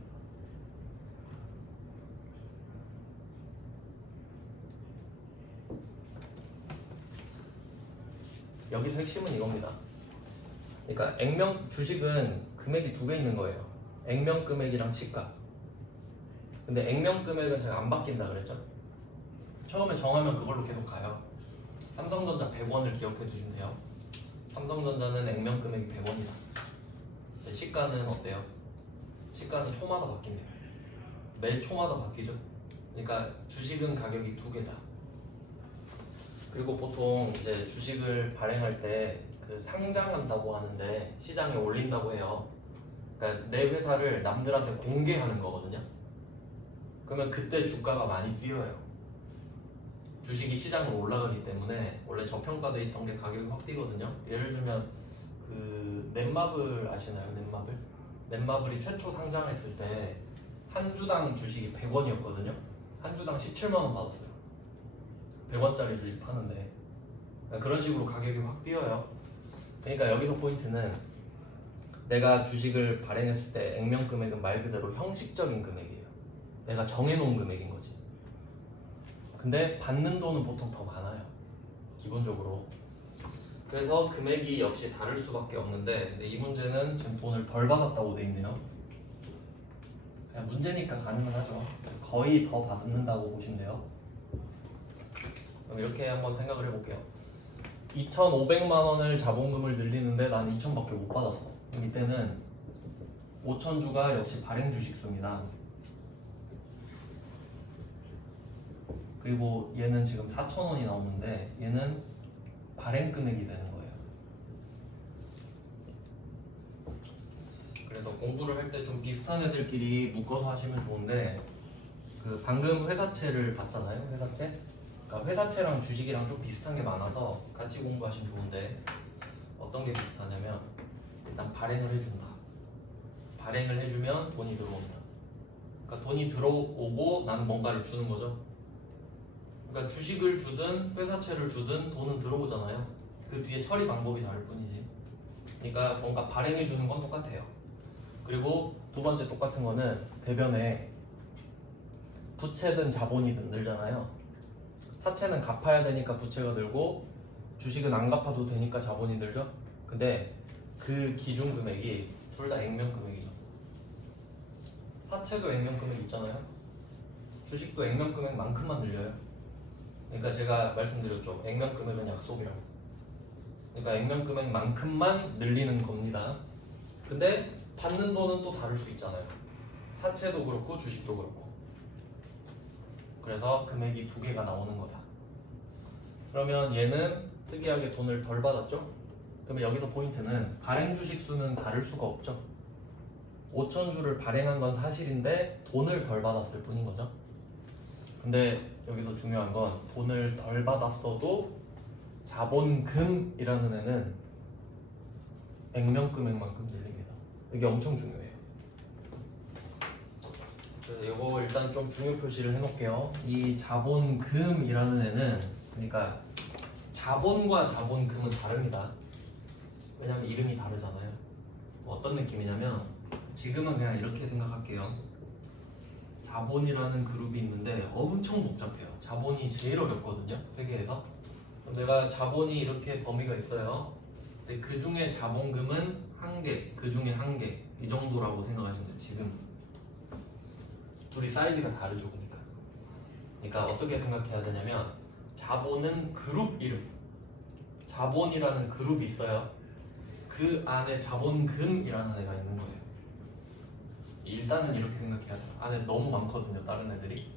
여기서 핵심은 이겁니다. 그러니까 액면 주식은 금액이 두 개 있는 거예요. 액면 금액이랑 시가. 근데 액면 금액은 제가 안 바뀐다 그랬죠? 처음에 정하면 그걸로 계속 가요. 삼성전자 100원을 기억해 두시면 돼요. 삼성전자는 액면 금액이 100원이다. 시가는 어때요? 시가는 초마다 바뀝니다. 매 초마다 바뀌죠? 그러니까 주식은 가격이 두 개다. 그리고 보통 이제 주식을 발행할 때 그 상장한다고 하는데 시장에 올린다고 해요. 그러니까 내 회사를 남들한테 공개하는 거거든요. 그러면 그때 주가가 많이 뛰어요. 주식이 시장으로 올라가기 때문에 원래 저평가돼 있던 게 가격이 확 뛰거든요. 예를 들면 그 넷마블 아시나요? 넷마블? 넷마블이 최초 상장했을 때 한 주당 주식이 100원이었거든요. 한 주당 17만 원 받았어요. 100원짜리 주식 파는데. 그런 식으로 가격이 확 뛰어요. 그러니까 여기서 포인트는 내가 주식을 발행했을 때 액면 금액은 말 그대로 형식적인 금액이에요. 내가 정해놓은 금액인 거지. 근데 받는 돈은 보통 더 많아요. 기본적으로. 그래서 금액이 역시 다를 수밖에 없는데, 근데 이 문제는 지금 돈을 덜 받았다고 돼 있네요. 그냥 문제니까 가능은 하죠. 거의 더 받는다고 보시면 돼요. 그럼 이렇게 한번 생각을 해볼게요. 2,500만 원을 자본금을 늘리는데 난 2,000밖에 못 받았어. 그럼 이때는 5,000주가 역시 발행 주식수입니다. 그리고 얘는 지금 4,000원이 나오는데 얘는 발행 금액이 되는 거예요. 그래서 공부를 할 때 좀 비슷한 애들끼리 묶어서 하시면 좋은데, 그 방금 회사채를 봤잖아요. 회사채? 그러니까 회사채랑 주식이랑 좀 비슷한 게 많아서 같이 공부하시면 좋은데, 어떤 게 비슷하냐면 일단 발행을 해준다. 발행을 해주면 돈이 들어옵니다. 그러니까 돈이 들어오고 나는 뭔가를 주는 거죠. 그러니까 주식을 주든 회사채를 주든 돈은 들어오잖아요. 그 뒤에 처리 방법이 다를 뿐이지. 그러니까 뭔가 발행해 주는 건 똑같아요. 그리고 두 번째 똑같은 거는 대변에 부채든 자본이든 늘잖아요. 사채는 갚아야 되니까 부채가 늘고 주식은 안 갚아도 되니까 자본이 늘죠. 근데 그 기준 금액이 둘 다 액면 금액이죠. 사채도 액면 금액 있잖아요. 주식도 액면 금액만큼만 늘려요. 그러니까 제가 말씀드렸죠. 액면 금액은 약속이라고. 그러니까 액면 금액만큼만 늘리는 겁니다. 근데 받는 돈은 또 다를 수 있잖아요. 사채도 그렇고 주식도 그렇고. 그래서 금액이 두 개가 나오는 거다. 그러면 얘는 특이하게 돈을 덜 받았죠? 그러면 여기서 포인트는 발행 주식 수는 다를 수가 없죠. 5,000주를 발행한 건 사실인데 돈을 덜 받았을 뿐인 거죠. 근데 여기서 중요한 건 돈을 덜 받았어도 자본금이라는 애는 액면 금액만큼 늘립니다. 이게 엄청 중요해요. 그래서 이거 일단 좀 중요 표시를 해놓을게요. 이 자본금이라는 애는 그러니까 자본과 자본금은 다릅니다. 왜냐면 이름이 다르잖아요. 어떤 느낌이냐면 지금은 그냥 이렇게 생각할게요. 자본이라는 그룹이 있는데 엄청 복잡해요. 자본이 제일 어렵거든요. 회계에서. 그럼 내가 자본이 이렇게 범위가 있어요. 근데 그 중에 자본금은 한 개, 그 중에 한 개, 이 정도라고 생각하시면 돼요. 지금 둘이 사이즈가 다르죠. 그러니까 어떻게 생각해야 되냐면 자본은 그룹 이름, 자본이라는 그룹이 있어요. 그 안에 자본금이라는 애가 있는 거예요. 일단은 이렇게 생각해야죠. 안에 너무 많거든요, 다른 애들이.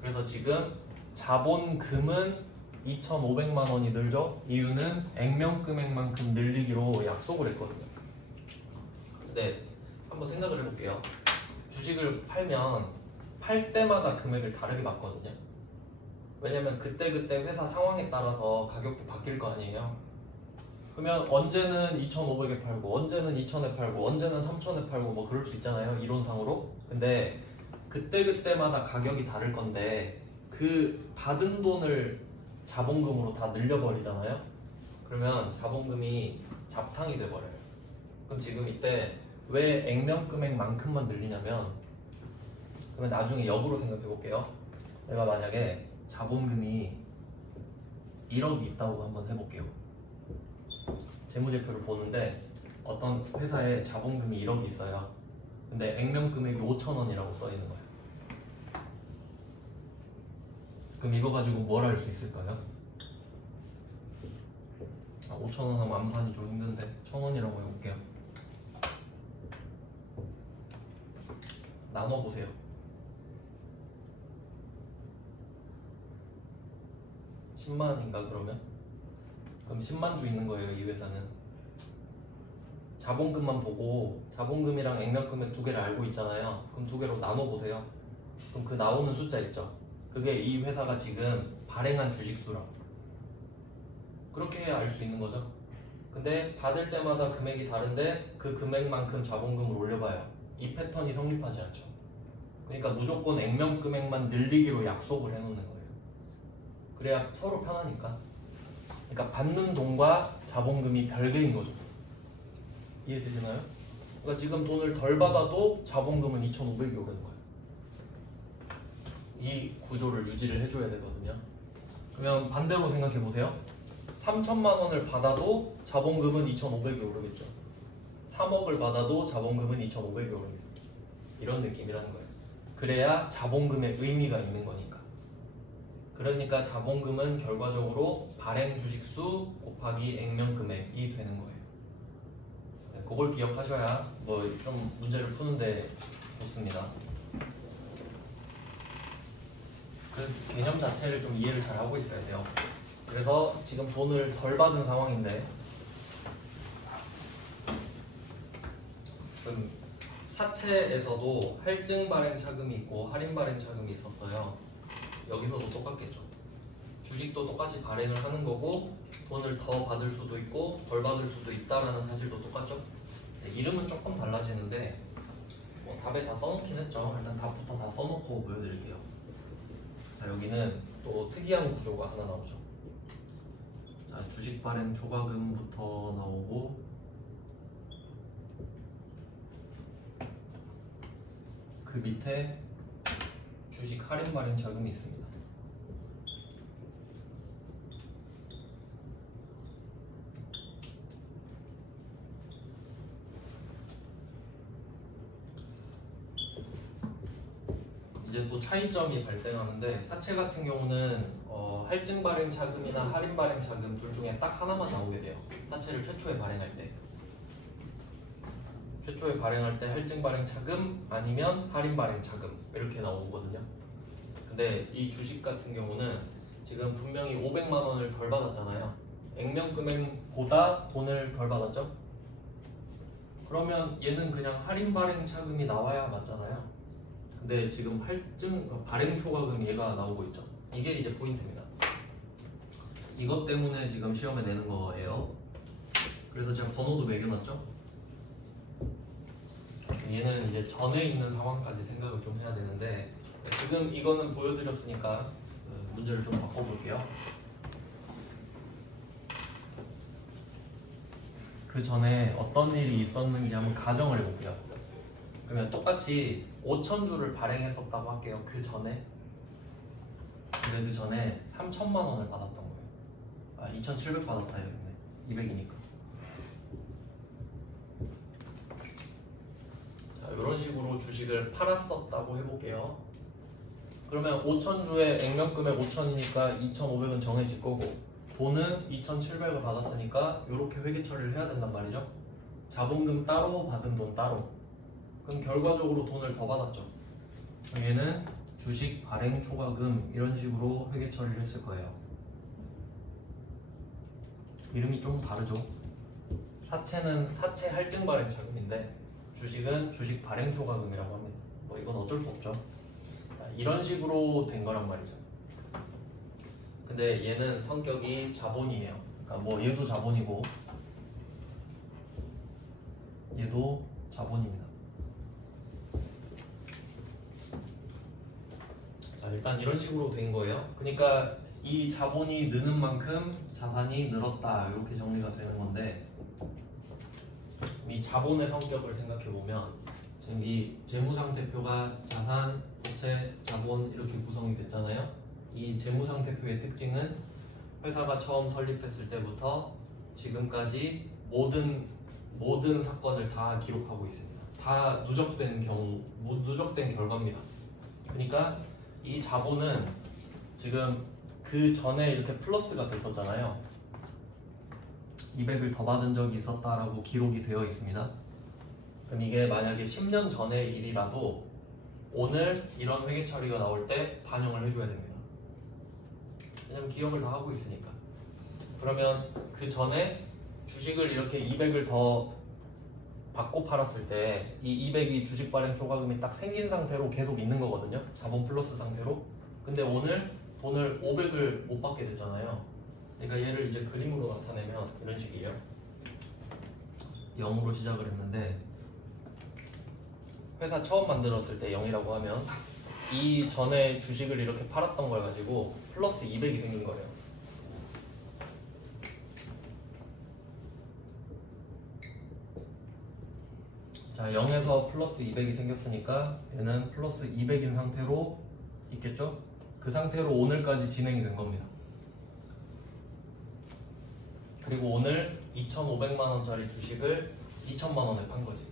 그래서 지금 자본금은 2,500만 원이 늘죠. 이유는 액면 금액만큼 늘리기로 약속을 했거든요. 근데 한번 생각을 해볼게요. 주식을 팔면 팔 때마다 금액을 다르게 받거든요. 왜냐면 그때그때 회사 상황에 따라서 가격도 바뀔 거 아니에요. 그러면 언제는 2,500에 팔고 언제는 2,000에 팔고 언제는 3,000에 팔고 뭐 그럴 수 있잖아요, 이론상으로. 근데 그때그때마다 가격이 다를 건데 그 받은 돈을 자본금으로 다 늘려버리잖아요. 그러면 자본금이 잡탕이 돼버려요. 그럼 지금 이때 왜 액면 금액만큼만 늘리냐면, 그러면 나중에 역으로 생각해 볼게요. 내가 만약에 자본금이 1억이 있다고 한번 해볼게요. 재무제표를 보는데 어떤 회사에 자본금이 1억이 있어요. 근데 액면 금액이 5,000원이라고 써 있는 거예요. 그럼 이거 가지고 뭘 할 수 있을까요? 5,000원 하면 암산이 좀 힘든데 1,000원이라고 해볼게요. 나눠보세요. 10만인가 그러면? 그럼 10만 주 있는 거예요, 이 회사는. 자본금만 보고 자본금이랑 액면금액 두 개를 알고 있잖아요. 그럼 두 개로 나눠보세요. 그럼 그 나오는 숫자 있죠? 그게 이 회사가 지금 발행한 주식수라고. 그렇게 해야 알 수 있는 거죠. 근데 받을 때마다 금액이 다른데 그 금액만큼 자본금을 올려봐요. 이 패턴이 성립하지 않죠. 그러니까 무조건 액면 금액만 늘리기로 약속을 해놓는 거예요. 그래야 서로 편하니까. 그러니까 받는 돈과 자본금이 별개인 거죠. 이해되시나요? 그러니까 지금 돈을 덜 받아도 자본금은 2,500이 오르는 거예요. 이 구조를 유지를 해줘야 되거든요. 그러면 반대로 생각해 보세요. 3천만 원을 받아도 자본금은 2,500이 오르겠죠. 3억을 받아도 자본금은 2,500이 오르겠죠. 이런 느낌이라는 거예요. 그래야 자본금의 의미가 있는 거니까. 그러니까 자본금은 결과적으로 발행 주식수 곱하기 액면 금액이 되는 거예요. 네, 그걸 기억하셔야 뭐 좀 문제를 푸는데 좋습니다. 그 개념 자체를 좀 이해를 잘 하고 있어야 돼요. 그래서 지금 돈을 덜 받은 상황인데 사채에서도 할증 발행 차금이 있고 할인 발행 차금이 있었어요. 여기서도 똑같겠죠. 주식도 똑같이 발행을 하는 거고 돈을 더 받을 수도 있고 덜 받을 수도 있다라는 사실도 똑같죠. 네, 이름은 조금 달라지는데 뭐 답에 다 써놓긴 했죠. 일단 답부터 다 써놓고 보여드릴게요. 자, 여기는 또 특이한 구조가 하나 나오죠. 자, 주식 발행 초과금부터 나오고, 그 밑에 주식 할인 발행 자금이 있습니다. 이제 또 차이점이 발생하는데, 사채 같은 경우는 할증 발행 자금이나 할인 발행 자금 둘 중에 딱 하나만 나오게 돼요. 사채를 최초에 발행할 때. 최초에 발행할 때 할증 발행 자금 아니면 할인 발행 자금 이렇게 나오거든요. 근데 이 주식 같은 경우는 지금 분명히 500만 원을 덜 받았잖아요. 액면 금액보다 돈을 덜 받았죠? 그러면 얘는 그냥 할인 발행 자금이 나와야 맞잖아요. 근데 지금 할증 발행 초과금 얘가 나오고 있죠. 이게 이제 포인트입니다. 이것 때문에 지금 시험에 내는 거예요. 그래서 제가 번호도 매겨놨죠. 얘는 이제 전에 있는 상황까지 생각을 좀 해야 되는데, 지금 이거는 보여드렸으니까 문제를 좀 바꿔볼게요. 그 전에 어떤 일이 있었는지 한번 가정을 해볼게요. 그러면 똑같이 5,000주를 발행했었다고 할게요. 그 전에. 근데 그 전에 3,000만 원을 받았던 거예요. 아, 2,700 받았다 여기네. 200이니까. 자, 이런 식으로 주식을 팔았었다고 해볼게요. 그러면 5,000주에 액면 금액 5,000이니까 2,500은 정해질 거고, 돈은 2,700을 받았으니까 이렇게 회계 처리를 해야 된단 말이죠. 자본금 따로, 받은 돈 따로. 그럼 결과적으로 돈을 더 받았죠. 그럼 얘는 주식 발행 초과금 이런 식으로 회계 처리를 했을 거예요. 이름이 좀 다르죠. 사채는 사채 할증 발행 자금인데, 주식은 주식 발행 초과금이라고 합니다. 뭐 이건 어쩔 수 없죠. 자, 이런 식으로 된 거란 말이죠. 근데 얘는 성격이 자본이에요. 그러니까 뭐 얘도 자본이고 얘도 자본입니다. 자, 일단 이런 식으로 된 거예요. 그러니까 이 자본이 느는 만큼 자산이 늘었다, 이렇게 정리가 되는 건데, 이 자본의 성격을 생각해 보면 지금 이 재무상태표가 자산, 부채, 자본 이렇게 구성이 됐잖아요. 이 재무상태표의 특징은 회사가 처음 설립했을 때부터 지금까지 모든 사건을 다 기록하고 있습니다. 다 누적된 결과입니다. 그러니까 이 자본은 지금 그 전에 이렇게 플러스가 됐었잖아요. 200을 더 받은 적이 있었다라고 기록이 되어 있습니다. 그럼 이게 만약에 10년 전의 일이라도 오늘 이런 회계 처리가 나올 때 반영을 해줘야 됩니다. 왜냐면 기억을 다 하고 있으니까. 그러면 그 전에 주식을 이렇게 200을 더 받고 팔았을 때 이 200이 주식 발행 초과금이 딱 생긴 상태로 계속 있는 거거든요. 자본 플러스 상태로. 근데 오늘 돈을 500을 못 받게 됐잖아요. 그러니까 얘를 이제 그림으로 나타내면 이런 식이에요. 0으로 시작을 했는데, 회사 처음 만들었을 때 0이라고 하면 이 전에 주식을 이렇게 팔았던 걸 가지고 플러스 200이 생긴 거예요. 자, 0에서 플러스 200이 생겼으니까 얘는 플러스 200인 상태로 있겠죠? 그 상태로 오늘까지 진행이 된 겁니다. 그리고 오늘 2,500만 원짜리 주식을 2,000만 원에 판 거지.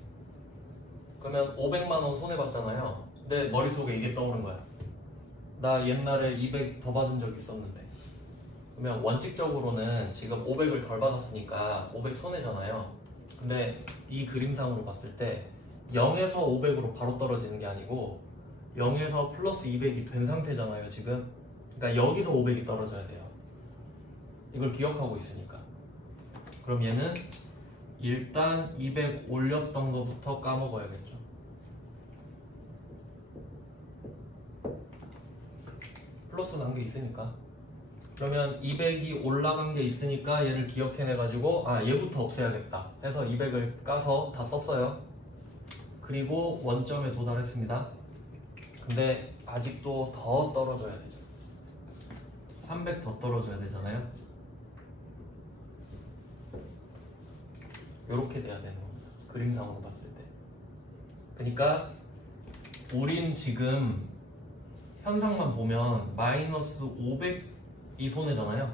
그러면 500만 원 손해봤잖아요. 근데 머릿속에 이게 떠오른 거야. 나 옛날에 200 더 받은 적 있었는데. 그러면 원칙적으로는 지금 500을 덜 받았으니까 500 손해잖아요. 근데 이 그림상으로 봤을 때 0에서 500으로 바로 떨어지는 게 아니고 0에서 플러스 200이 된 상태잖아요 지금. 그러니까 여기서 500이 떨어져야 돼요. 이걸 기억하고 있으니까. 그럼 얘는 일단 200 올렸던 거부터 까먹어야겠죠. 플러스 난 게 있으니까. 그러면 200이 올라간 게 있으니까 얘를 기억해내가지고 아 얘부터 없애야겠다 해서 200을 까서 다 썼어요. 그리고 원점에 도달했습니다. 근데 아직도 더 떨어져야 되죠. 300 더 떨어져야 되잖아요. 이렇게 돼야 되는 겁니다. 그림상으로 봤을 때. 그러니까 우린 지금 현상만 보면 마이너스 500이 손해잖아요.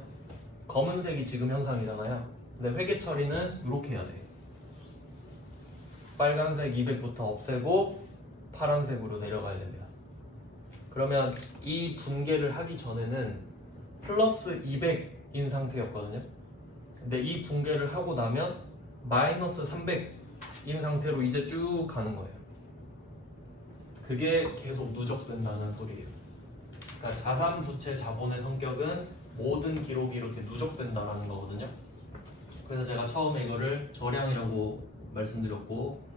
검은색이 지금 현상이잖아요. 근데 회계 처리는 이렇게 해야 돼. 빨간색 200부터 없애고 파란색으로 내려가야 됩니다. 그러면 이 분계를 하기 전에는 플러스 200인 상태였거든요. 근데 이 분계를 하고 나면 마이너스 300인 상태로 이제 쭉 가는 거예요. 그게 계속 누적된다는 소리예요. 그러니까 자산부채 자본의 성격은 모든 기록이 이렇게 누적된다라는 거거든요. 그래서 제가 처음에 이거를 저량이라고 말씀드렸고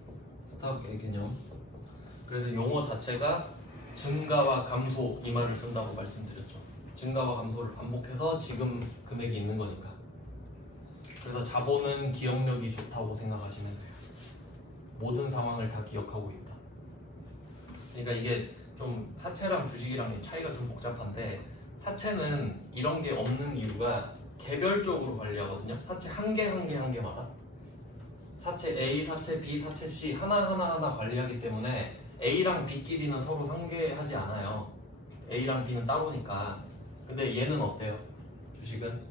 스탑의 개념. 그래서 용어 자체가 증가와 감소 이 말을 쓴다고 말씀드렸죠. 증가와 감소를 반복해서 지금 금액이 있는 거니까. 그래서 자본은 기억력이 좋다고 생각하시면 돼요. 모든 상황을 다 기억하고 있다. 그러니까 이게 좀 사채랑 주식이랑 차이가 좀 복잡한데, 사채는 이런 게 없는 이유가 개별적으로 관리하거든요. 사채 한 개마다 사채 A, 사채 B, 사채 C 하나 관리하기 때문에 A랑 B끼리는 서로 상계하지 않아요. A랑 B는 따로니까. 근데 얘는 어때요? 주식은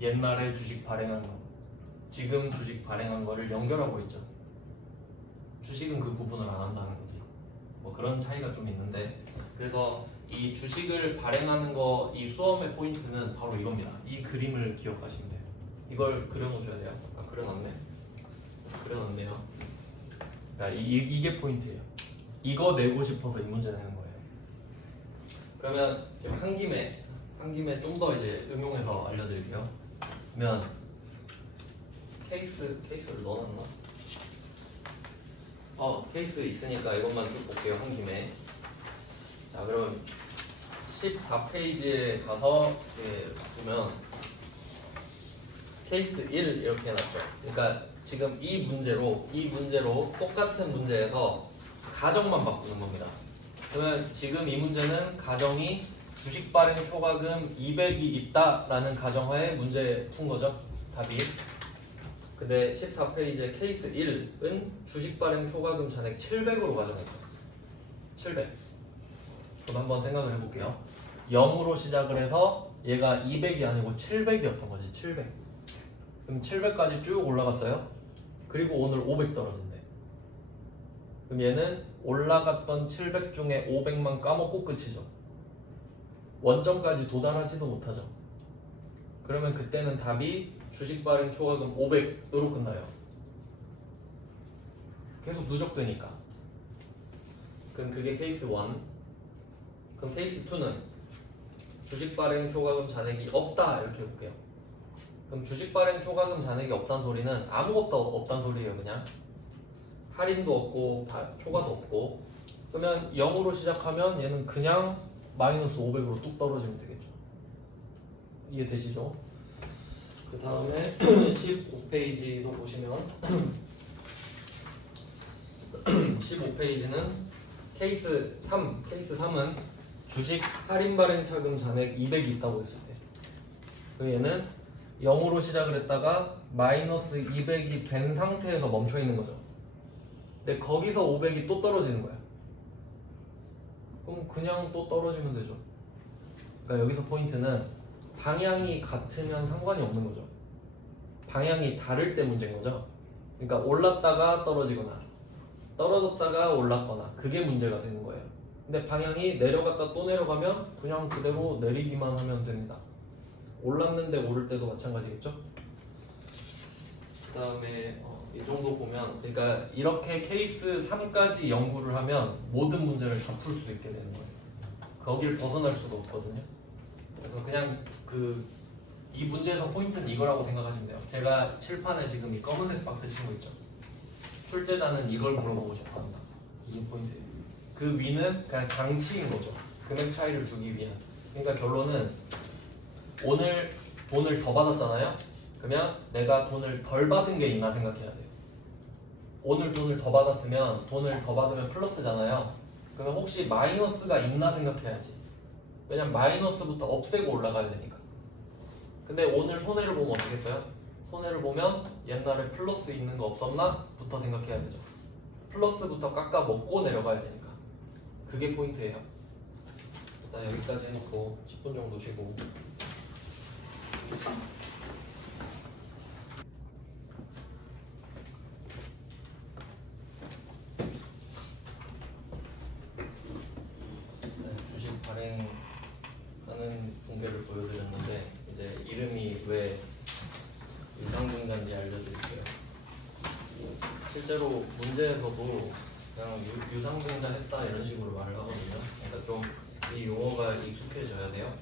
옛날에 주식 발행한 거, 지금 주식 발행한 거를 연결하고 있죠. 주식은 그 구분을 안 한다는 거지. 뭐 그런 차이가 좀 있는데, 그래서 이 주식을 발행하는 거, 이 수험의 포인트는 바로 이겁니다. 이 그림을 기억하시면 돼요. 이걸 그려놓으셔야 돼요. 아, 그려놨네요. 그러니까 이게 포인트예요. 이거 내고 싶어서 이 문제 내는 거예요. 그러면 한 김에 좀 더 이제 응용해서 알려드릴게요. 그러면 케이스를 넣어놨나? 케이스 있으니까 이것만 쭉 볼게요. 한 김에. 자, 그럼 14페이지에 가서 보면 케이스 1 이렇게 해놨죠. 그러니까 지금 이 문제로 똑같은 문제에서 가정만 바꾸는 겁니다. 그러면 지금 이 문제는 가정이 주식 발행 초과금 200이 있다라는 가정하에 문제 푼 거죠. 답이. 근데 14페이지의 케이스 1은 주식 발행 초과금 잔액 700으로 가정했죠. 700. 그럼 한번 생각을 해볼게요. 0으로 시작을 해서 얘가 200이 아니고 700이었던 거지. 700. 그럼 700까지 쭉 올라갔어요. 그리고 오늘 500 떨어진대. 그럼 얘는 올라갔던 700 중에 500만 까먹고 끝이죠. 원점까지 도달하지도 못하죠. 그러면 그때는 답이 주식 발행 초과금 500으로 끝나요. 계속 누적되니까. 그럼 그게 케이스 1. 그럼 케이스 2는 주식 발행 초과금 잔액이 없다 이렇게 해볼게요. 그럼 주식 발행 초과금 잔액이 없다는 소리는 아무것도 없다는 소리예요. 그냥 할인도 없고 초과도 없고. 그러면 0으로 시작하면 얘는 그냥 마이너스 500으로 뚝 떨어지면 되겠죠. 이해되시죠? 그 다음에 15페이지도 보시면 15페이지는 케이스 3은 주식 할인 발행 차금 잔액 200이 있다고 했을 때, 그럼 얘는 0으로 시작을 했다가 마이너스 200이 된 상태에서 멈춰 있는 거죠. 근데 거기서 500이 또 떨어지는 거야. 그럼 그냥 또 떨어지면 되죠. 그러니까 여기서 포인트는 방향이 같으면 상관이 없는 거죠. 방향이 다를 때 문제인 거죠. 그러니까 올랐다가 떨어지거나 떨어졌다가 올랐거나 그게 문제가 되는 거예요. 근데 방향이 내려갔다 또 내려가면 그냥 그대로 내리기만 하면 됩니다. 올랐는데 오를 때도 마찬가지겠죠. 그 다음에 이 정도 보면, 그러니까 이렇게 케이스 3까지 연구를 하면 모든 문제를 다 풀 수 있게 되는 거예요. 거기를 벗어날 수가 없거든요. 그래서 그냥 이 문제에서 포인트는 이거라고 생각하시면 돼요. 제가 칠판에 지금 이 검은색 박스 친거 있죠. 출제자는 이걸 물어보고 싶어 한다. 이게 포인트예요. 그 위는 그냥 장치인 거죠. 금액 차이를 주기 위한. 그러니까 결론은 오늘 돈을 더 받았잖아요. 그러면 내가 돈을 덜 받은 게 있나 생각해야 돼요. 오늘 돈을 더 받았으면 돈을 더 받으면 플러스잖아요. 그러면 혹시 마이너스가 있나 생각해야지. 왜냐면 마이너스부터 없애고 올라가야 되니까. 근데 오늘 손해를 보면 어떻게 써요? 손해를 보면 옛날에 플러스 있는 거 없었나? 부터 생각해야 되죠. 플러스부터 깎아 먹고 내려가야 되니까. 그게 포인트예요. 일단 여기까지 해놓고 10분 정도 쉬고. 네, 주식 발행하는 공개를 보여드렸는데 이제 이름이 왜 유상증자인지 알려드릴게요. 실제로 문제에서도 그냥 유상증자 했다 이런 식으로 말을 하거든요. 그러니까 좀 이 용어가 익숙해져야 돼요.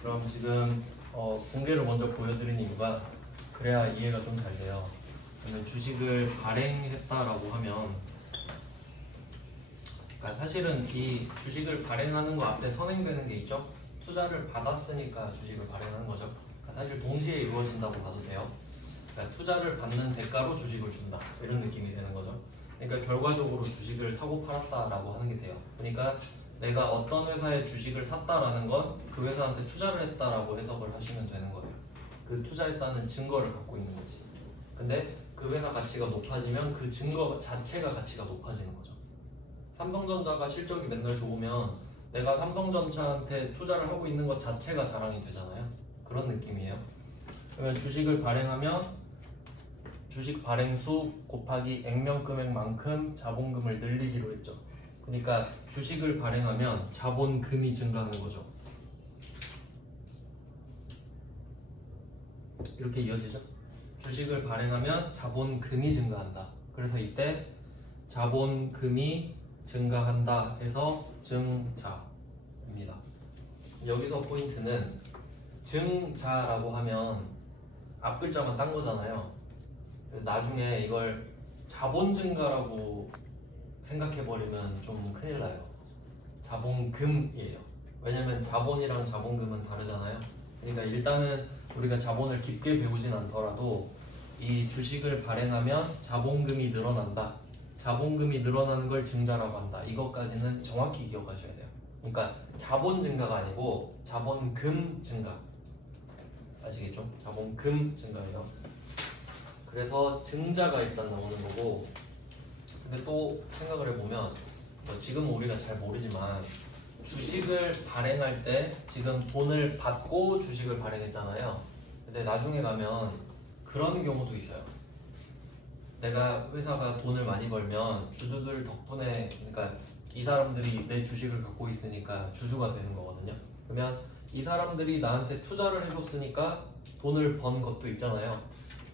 그럼 지금 공개를 먼저 보여드린 이유가 그래야 이해가 좀 잘 돼요. 그러면 주식을 발행했다라고 하면 그러니까 사실은 이 주식을 발행하는 거 앞에 선행되는 게 있죠. 투자를 받았으니까 주식을 발행하는 거죠. 그러니까 사실 동시에 이루어진다고 봐도 돼요. 그러니까 투자를 받는 대가로 주식을 준다 이런 느낌이 되는 거죠. 그러니까 결과적으로 주식을 사고 팔았다라고 하는 게 돼요. 그러니까 내가 어떤 회사의 주식을 샀다라는 건 그 회사한테 투자를 했다라고 해석을 하시면 되는 거예요. 그 투자했다는 증거를 갖고 있는 거지. 근데 그 회사 가치가 높아지면 그 증거 자체가 가치가 높아지는 거죠. 삼성전자가 실적이 맨날 좋으면 내가 삼성전자한테 투자를 하고 있는 것 자체가 자랑이 되잖아요. 그런 느낌이에요. 그러면 주식을 발행하면 주식 발행수 곱하기 액면금액만큼 자본금을 늘리기로 했죠. 그러니까 주식을 발행하면 자본금이 증가하는 거죠. 이렇게 이어지죠. 주식을 발행하면 자본금이 증가한다. 그래서 이때 자본금이 증가한다 해서 증자입니다. 여기서 포인트는 증자라고 하면 앞 글자만 딴 거잖아요. 나중에 이걸 자본 증가라고 생각해버리면 좀 큰일 나요. 자본금이에요. 왜냐면 자본이랑 자본금은 다르잖아요. 그러니까 일단은 우리가 자본을 깊게 배우진 않더라도 이 주식을 발행하면 자본금이 늘어난다. 자본금이 늘어나는 걸 증자라고 한다. 이것까지는 정확히 기억하셔야 돼요. 그러니까 자본 증가가 아니고 자본금 증가. 아시겠죠? 자본금 증가예요. 그래서 증자가 일단 나오는 거고, 근데 또 생각을 해보면 지금 우리가 잘 모르지만 주식을 발행할 때 지금 돈을 받고 주식을 발행했잖아요. 근데 나중에 가면 그런 경우도 있어요. 내가 회사가 돈을 많이 벌면 주주들 덕분에, 그러니까 이 사람들이 내 주식을 갖고 있으니까 주주가 되는 거거든요. 그러면 이 사람들이 나한테 투자를 해줬으니까 돈을 번 것도 있잖아요.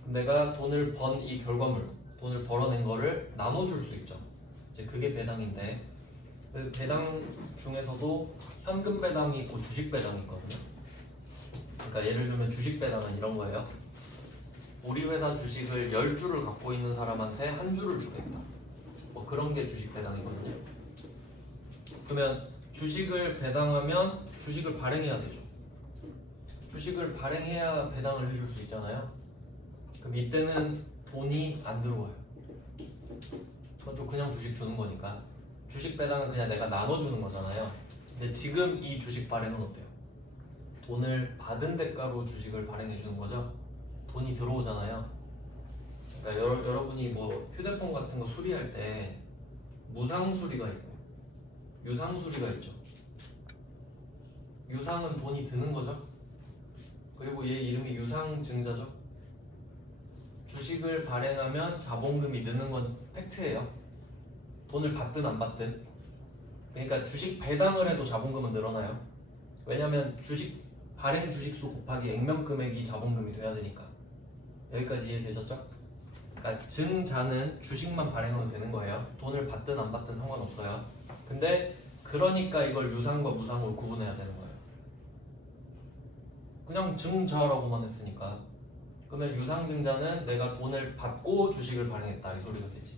내가 돈을 번 이 결과물, 돈을 벌어낸 거를 나눠줄 수 있죠. 이제 그게 배당인데, 그 배당 중에서도 현금 배당이 있고 주식 배당이 있거든요. 그러니까 예를 들면 주식 배당은 이런 거예요. 우리 회사 주식을 10주를 갖고 있는 사람한테 한 주를 주겠다. 뭐 그런 게 주식 배당이거든요. 그러면 주식을 배당하면 주식을 발행해야 되죠. 주식을 발행해야 배당을 해줄 수 있잖아요. 그럼 이때는 돈이 안 들어와요. 그건 그냥 주식 주는 거니까. 주식 배당은 그냥 내가 나눠주는 거잖아요. 근데 지금 이 주식 발행은 어때요? 돈을 받은 대가로 주식을 발행해 주는 거죠. 돈이 들어오잖아요. 그러니까 여러분이 뭐 휴대폰 같은 거 수리할 때 무상 수리가 있고 유상 수리가 있죠. 유상은 돈이 드는 거죠. 그리고 얘 이름이 유상증자죠. 주식을 발행하면 자본금이 느는 건 팩트예요. 돈을 받든 안 받든. 그러니까 주식 배당을 해도 자본금은 늘어나요. 왜냐면 주식 발행 주식수 곱하기 액면금액이 자본금이 돼야 되니까. 여기까지 이해되셨죠? 그러니까 증자는 주식만 발행하면 되는 거예요. 돈을 받든 안 받든 상관없어요. 근데 그러니까 이걸 유상과 무상으로 구분해야 되는 거예요. 그냥 증자라고만 했으니까. 그러면 유상증자는 내가 돈을 받고 주식을 발행했다 이 소리가 되지.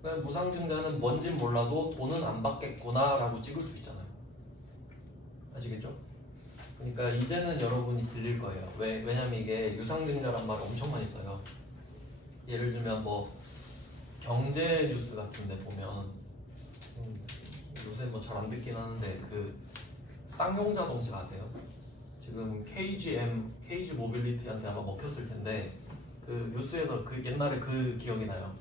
그러면 무상증자는 뭔진 몰라도 돈은 안 받겠구나 라고 찍을 수 있잖아요. 아시겠죠? 그러니까 이제는 여러분이 들릴 거예요. 왜냐면 이게 유상증자란 말 엄청 많이 써요. 예를 들면 뭐 경제 뉴스 같은데 보면 요새 뭐 잘 안 듣긴 하는데 그 쌍용 자동차 아세요? 지금 KG 모빌리티한테 아마 먹혔을 텐데 그 뉴스에서 그 옛날에 그 기억이 나요.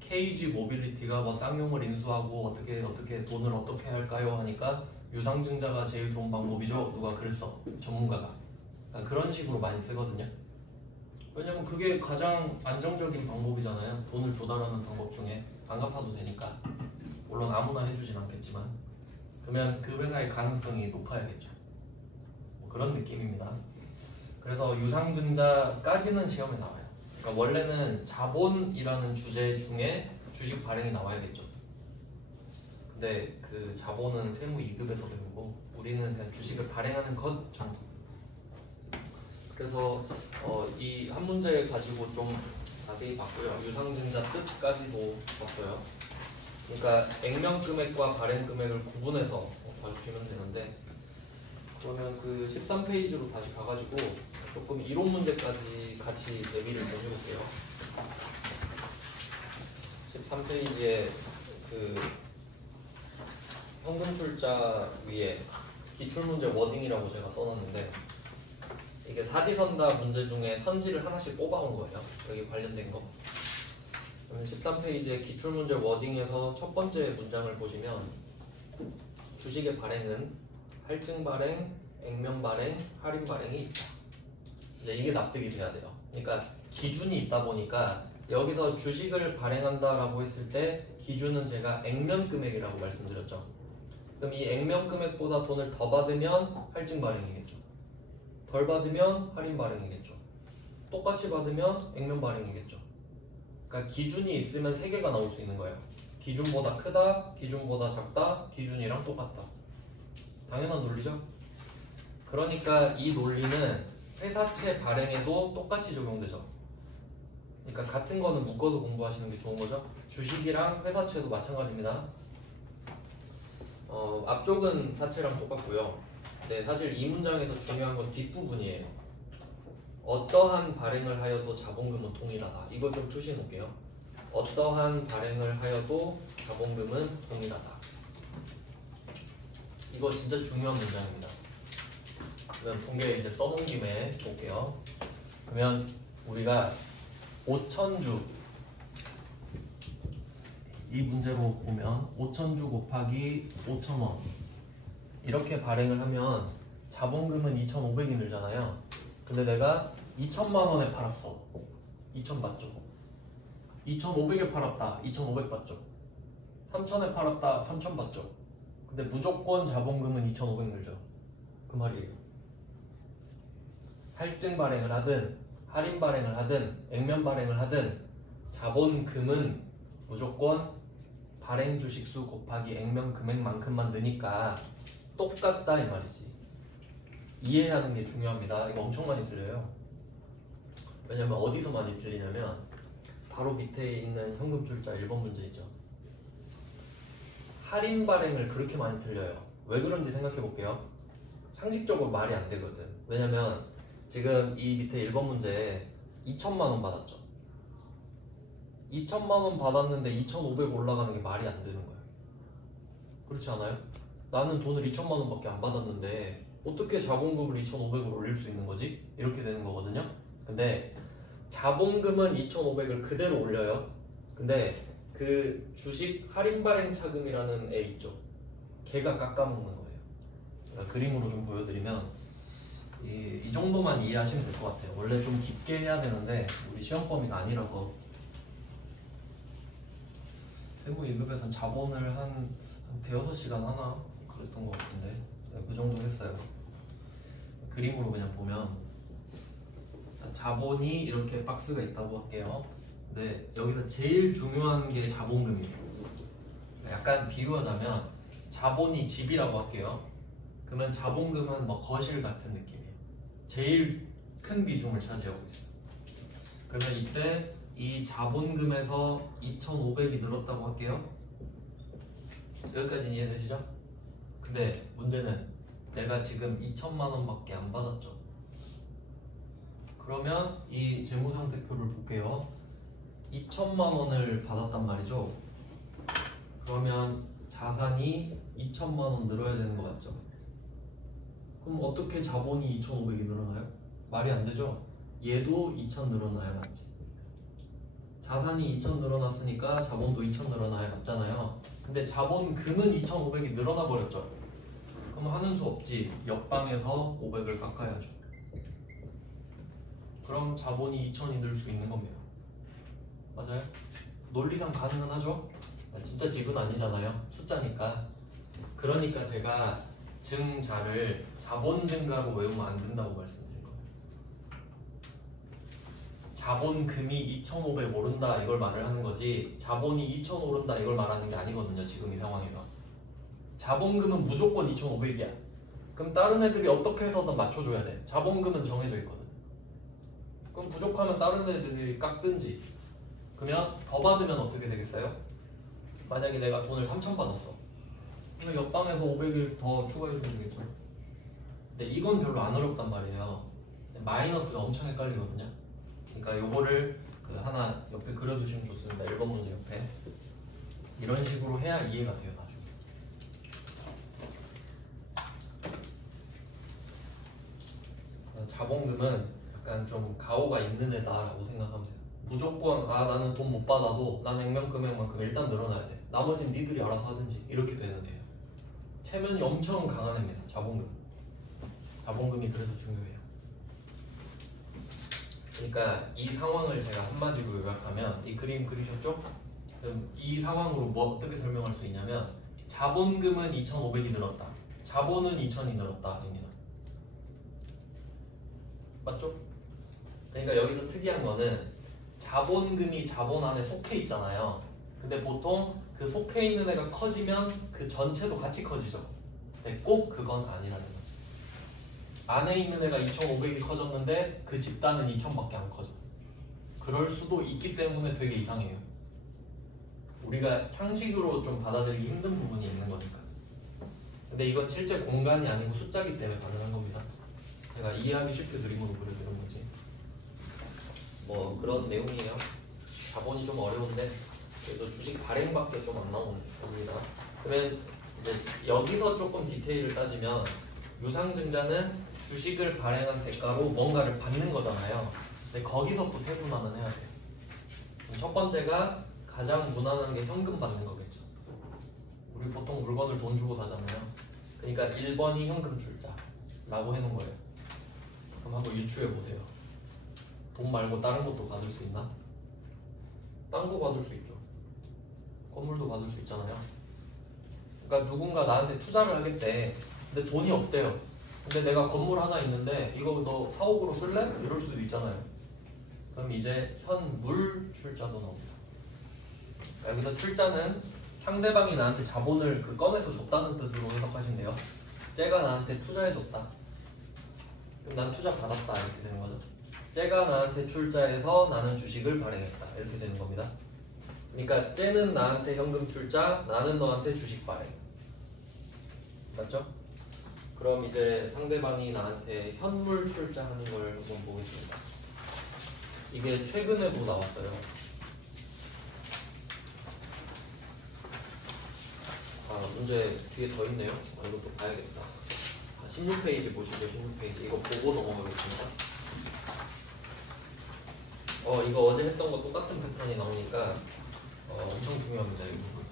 KG 모빌리티가 뭐 쌍용을 인수하고 어떻게 돈을 어떻게 할까요? 하니까 유상증자가 제일 좋은 방법이죠. 누가 그랬어? 전문가가. 그러니까 그런 식으로 많이 쓰거든요. 왜냐면 그게 가장 안정적인 방법이잖아요. 돈을 조달하는 방법 중에 안 갚아도 되니까. 물론 아무나 해주진 않겠지만 그러면 그 회사의 가능성이 높아야겠죠. 뭐 그런 느낌입니다. 그래서 유상증자까지는 시험에 나와요. 그러니까 원래는 자본이라는 주제 중에 주식 발행이 나와야겠죠. 근데 그 자본은 세무 2급에서 배우고 우리는 그냥 주식을 발행하는 것 정도. 그래서 이 한 문제 가지고 좀 자세히 봤고요. 유상증자 뜻까지도 봤어요. 그러니까 액면 금액과 발행 금액을 구분해서 봐주시면 되는데 그러면 그 13페이지로 다시 가가지고 조금 이론 문제까지 같이 대비를 좀 해볼게요. 13페이지에 그 현금 출자 위에 기출문제 워딩이라고 제가 써놨는데 이게 사지선다 문제 중에 선지를 하나씩 뽑아온 거예요. 여기 관련된 거. 그러면 13페이지에 기출문제 워딩에서 첫 번째 문장을 보시면 주식의 발행은 할증 발행, 액면 발행, 할인 발행이 있다. 이제 이게 납득이 돼야 돼요. 그러니까 기준이 있다 보니까 여기서 주식을 발행한다라고 했을 때 기준은 제가 액면 금액이라고 말씀드렸죠. 그럼 이 액면 금액보다 돈을 더 받으면 할증 발행이겠죠. 덜 받으면 할인 발행이겠죠. 똑같이 받으면 액면 발행이겠죠. 그러니까 기준이 있으면 세 개가 나올 수 있는 거예요. 기준보다 크다, 기준보다 작다, 기준이랑 똑같다. 당연한 논리죠. 그러니까 이 논리는 회사채 발행에도 똑같이 적용되죠. 그러니까 같은 거는 묶어서 공부하시는 게 좋은 거죠. 주식이랑 회사채도 마찬가지입니다. 앞쪽은 사채랑 똑같고요. 네, 사실 이 문장에서 중요한 건 뒷부분이에요. 어떠한 발행을 하여도 자본금은 동일하다. 이걸 좀 표시해 놓을게요. 어떠한 발행을 하여도 자본금은 동일하다. 이거 진짜 중요한 문장입니다. 그러면 붕괴 이제 써놓은 김에 볼게요. 그러면 우리가 5,000주 이 문제로 보면 5,000주 곱하기 5,000원 이렇게 발행을 하면 자본금은 2,500이 늘잖아요. 근데 내가 2,000만 원에 팔았어. 2,000 받죠. 2,500에 팔았다. 2,500 받죠. 3,000에 팔았다. 3,000 받죠. 근데 무조건 자본금은 2,500 늘죠. 그 말이에요. 할증 발행을 하든 할인 발행을 하든 액면 발행을 하든 자본금은 무조건 발행 주식수 곱하기 액면 금액만큼만 느니까 똑같다 이 말이지. 이해하는 게 중요합니다. 이거 엄청 많이 들려요. 왜냐면 어디서 많이 들리냐면 바로 밑에 있는 현금 출자 1번 문제 있죠. 할인 발행을 그렇게 많이 들려요. 왜 그런지 생각해 볼게요. 상식적으로 말이 안 되거든. 왜냐면 지금 이 밑에 1번 문제에 2,000만 원 받았죠. 2,000만 원 받았는데 2,500 올라가는 게 말이 안 되는 거예요. 그렇지 않아요? 나는 돈을 2,000만 원밖에 안 받았는데 어떻게 자본금을 2,500으로 올릴 수 있는 거지? 이렇게 되는 거거든요. 근데 자본금은 2,500을 그대로 올려요. 근데 그 주식 할인 발행 차금이라는 애 있죠. 걔가 깎아먹는 거예요. 제가 그림으로 좀 보여드리면 이 정도만 이해하시면 될 것 같아요. 원래 좀 깊게 해야 되는데 우리 시험 범위가 아니라서. 세무 2급에서는 자본을 한 대여섯 시간 하나 그랬던 것 같은데 네, 그 정도 했어요. 그림으로 그냥 보면 자본이 이렇게 박스가 있다고 할게요. 근데 여기서 제일 중요한 게 자본금이에요. 약간 비유하자면 자본이 집이라고 할게요. 그러면 자본금은 뭐 거실 같은 느낌이에요. 제일 큰 비중을 차지하고 있어요. 그러면 이때 이 자본금에서 2,500이 늘었다고 할게요. 여기까지 이해되시죠? 근데 문제는 내가 지금 2,000만 원밖에 안 받았죠. 그러면 이 재무상태표를 볼게요. 2천만 원을 받았단 말이죠. 그러면 자산이 2천만 원 늘어야 되는 거 맞죠? 그럼 어떻게 자본이 2,500이 늘어나요? 말이 안 되죠? 얘도 2천 늘어나야 맞지? 자산이 2천 늘어났으니까 자본도 2천 늘어나야 맞잖아요. 근데 자본금은 2,500이 늘어나 버렸죠. 그럼 하는 수 없지. 옆방에서 500을 깎아야죠. 그럼 자본이 2천이 늘 수 있는 겁니다. 맞아요? 논리상 가능은 하죠? 진짜 집은 아니잖아요. 숫자니까. 그러니까 제가 증자를 자본 증가로 외우면 안 된다고 말씀드린 거예요. 자본금이 2,500 오른다 이걸 말을 하는 거지 자본이 2,000 오른다 이걸 말하는 게 아니거든요. 지금 이 상황에서. 자본금은 무조건 2,500이야. 그럼 다른 애들이 어떻게 해서든 맞춰줘야 돼. 자본금은 정해져 있거든. 그럼 부족하면 다른 애들이 깎든지. 그러면 더 받으면 어떻게 되겠어요? 만약에 내가 돈을 3,000 받았어. 그러면 옆방에서 500을 더 추가해주면 되겠죠. 근데 이건 별로 안 어렵단 말이에요. 마이너스가 엄청 헷갈리거든요. 그러니까 요거를 하나 옆에 그려두시면 좋습니다. 1번 문제 옆에. 이런 식으로 해야 이해가 돼요. 나중에. 자본금은 약간 좀 가오가 있는 애다라고 생각하면 돼요. 무조건 나는 돈 못 받아도 난 액면금액만큼 일단 늘어나야 돼. 나머지는 니들이 알아서 하든지 이렇게 되는 애예요. 체면이 엄청 강한 애입니다. 자본금. 자본금이 그래서 중요해요. 그러니까 이 상황을 제가 한마디로 요약하면 이 그림 그리셨죠? 그럼 이 상황으로 뭐 어떻게 설명할 수 있냐면 자본금은 2,500이 늘었다. 자본은 2,000이 늘었다. 입니다. 맞죠? 그러니까 여기서 특이한 거는 자본금이 자본 안에 속해 있잖아요. 근데 보통 그 속해 있는 애가 커지면 그 전체도 같이 커지죠. 근데 꼭 그건 아니라는 거지. 안에 있는 애가 2,500이 커졌는데 그 집단은 2,000밖에 안 커져. 그럴 수도 있기 때문에 되게 이상해요. 우리가 상식으로 좀 받아들이기 힘든 부분이 있는 거니까. 근데 이건 실제 공간이 아니고 숫자기 때문에 가능한 겁니다. 제가 이해하기 쉽게 그림으로 그려드린 거지. 뭐 그런 내용이에요. 자본이 좀 어려운데 그래도 주식 발행밖에 좀 안 나오는 겁니다. 그러면 이제 여기서 조금 디테일을 따지면 유상증자는 주식을 발행한 대가로 뭔가를 받는 거잖아요. 근데 거기서 또 세분화는 해야 돼요. 첫 번째가 가장 무난한 게 현금 받는 거겠죠. 우리 보통 물건을 돈 주고 사잖아요. 그러니까 1번이 현금 출자라고 해놓은 거예요. 그럼 한번 유추해 보세요. 돈 말고 다른 것도 받을 수 있나? 딴 거 받을 수 있죠. 건물도 받을 수 있잖아요. 그러니까 누군가 나한테 투자를 하겠대. 근데 돈이 없대요. 근데 내가 건물 하나 있는데 이거 너 사옥으로 쓸래? 이럴 수도 있잖아요. 그럼 이제 현물 출자도 나옵니다. 여기서 출자는 상대방이 나한테 자본을 꺼내서 줬다는 뜻으로 해석하시면 돼요. 쟤가 나한테 투자해줬다. 그럼 난 투자 받았다 이렇게 되는 거죠. 쟤가 나한테 출자해서 나는 주식을 발행했다 이렇게 되는 겁니다. 그러니까 쟤는 나한테 현금 출자, 나는 너한테 주식 발행. 맞죠? 그럼 이제 상대방이 나한테 현물 출자하는 걸 한번 보겠습니다. 이게 최근에도 나왔어요. 문제 뒤에 더 있네요. 이것도 봐야겠다. 16페이지 보시죠. 16페이지 이거 보고 넘어가겠습니다. 이거 어제 했던 거 똑같은 패턴이 나오니까 엄청 중요합니다. 이거.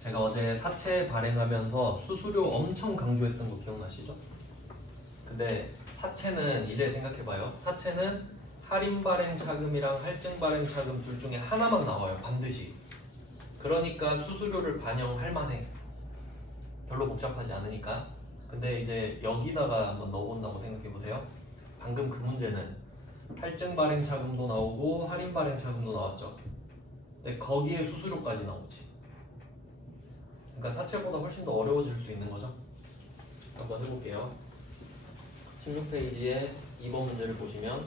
제가 어제 사채 발행하면서 수수료 엄청 강조했던 거 기억나시죠? 근데 사채는 이제 생각해봐요. 사채는 할인 발행 차금이랑 할증 발행 차금 둘 중에 하나만 나와요. 반드시. 그러니까 수수료를 반영할 만해. 별로 복잡하지 않으니까. 근데 이제 여기다가 한번 넣어본다고 생각해보세요. 방금 그 문제는 할증 발행 차금도 나오고 할인 발행 차금도 나왔죠. 근데 거기에 수수료까지 나오지. 그러니까 사채보다 훨씬 더 어려워질 수 있는 거죠. 한번 해볼게요. 16페이지에 2번 문제를 보시면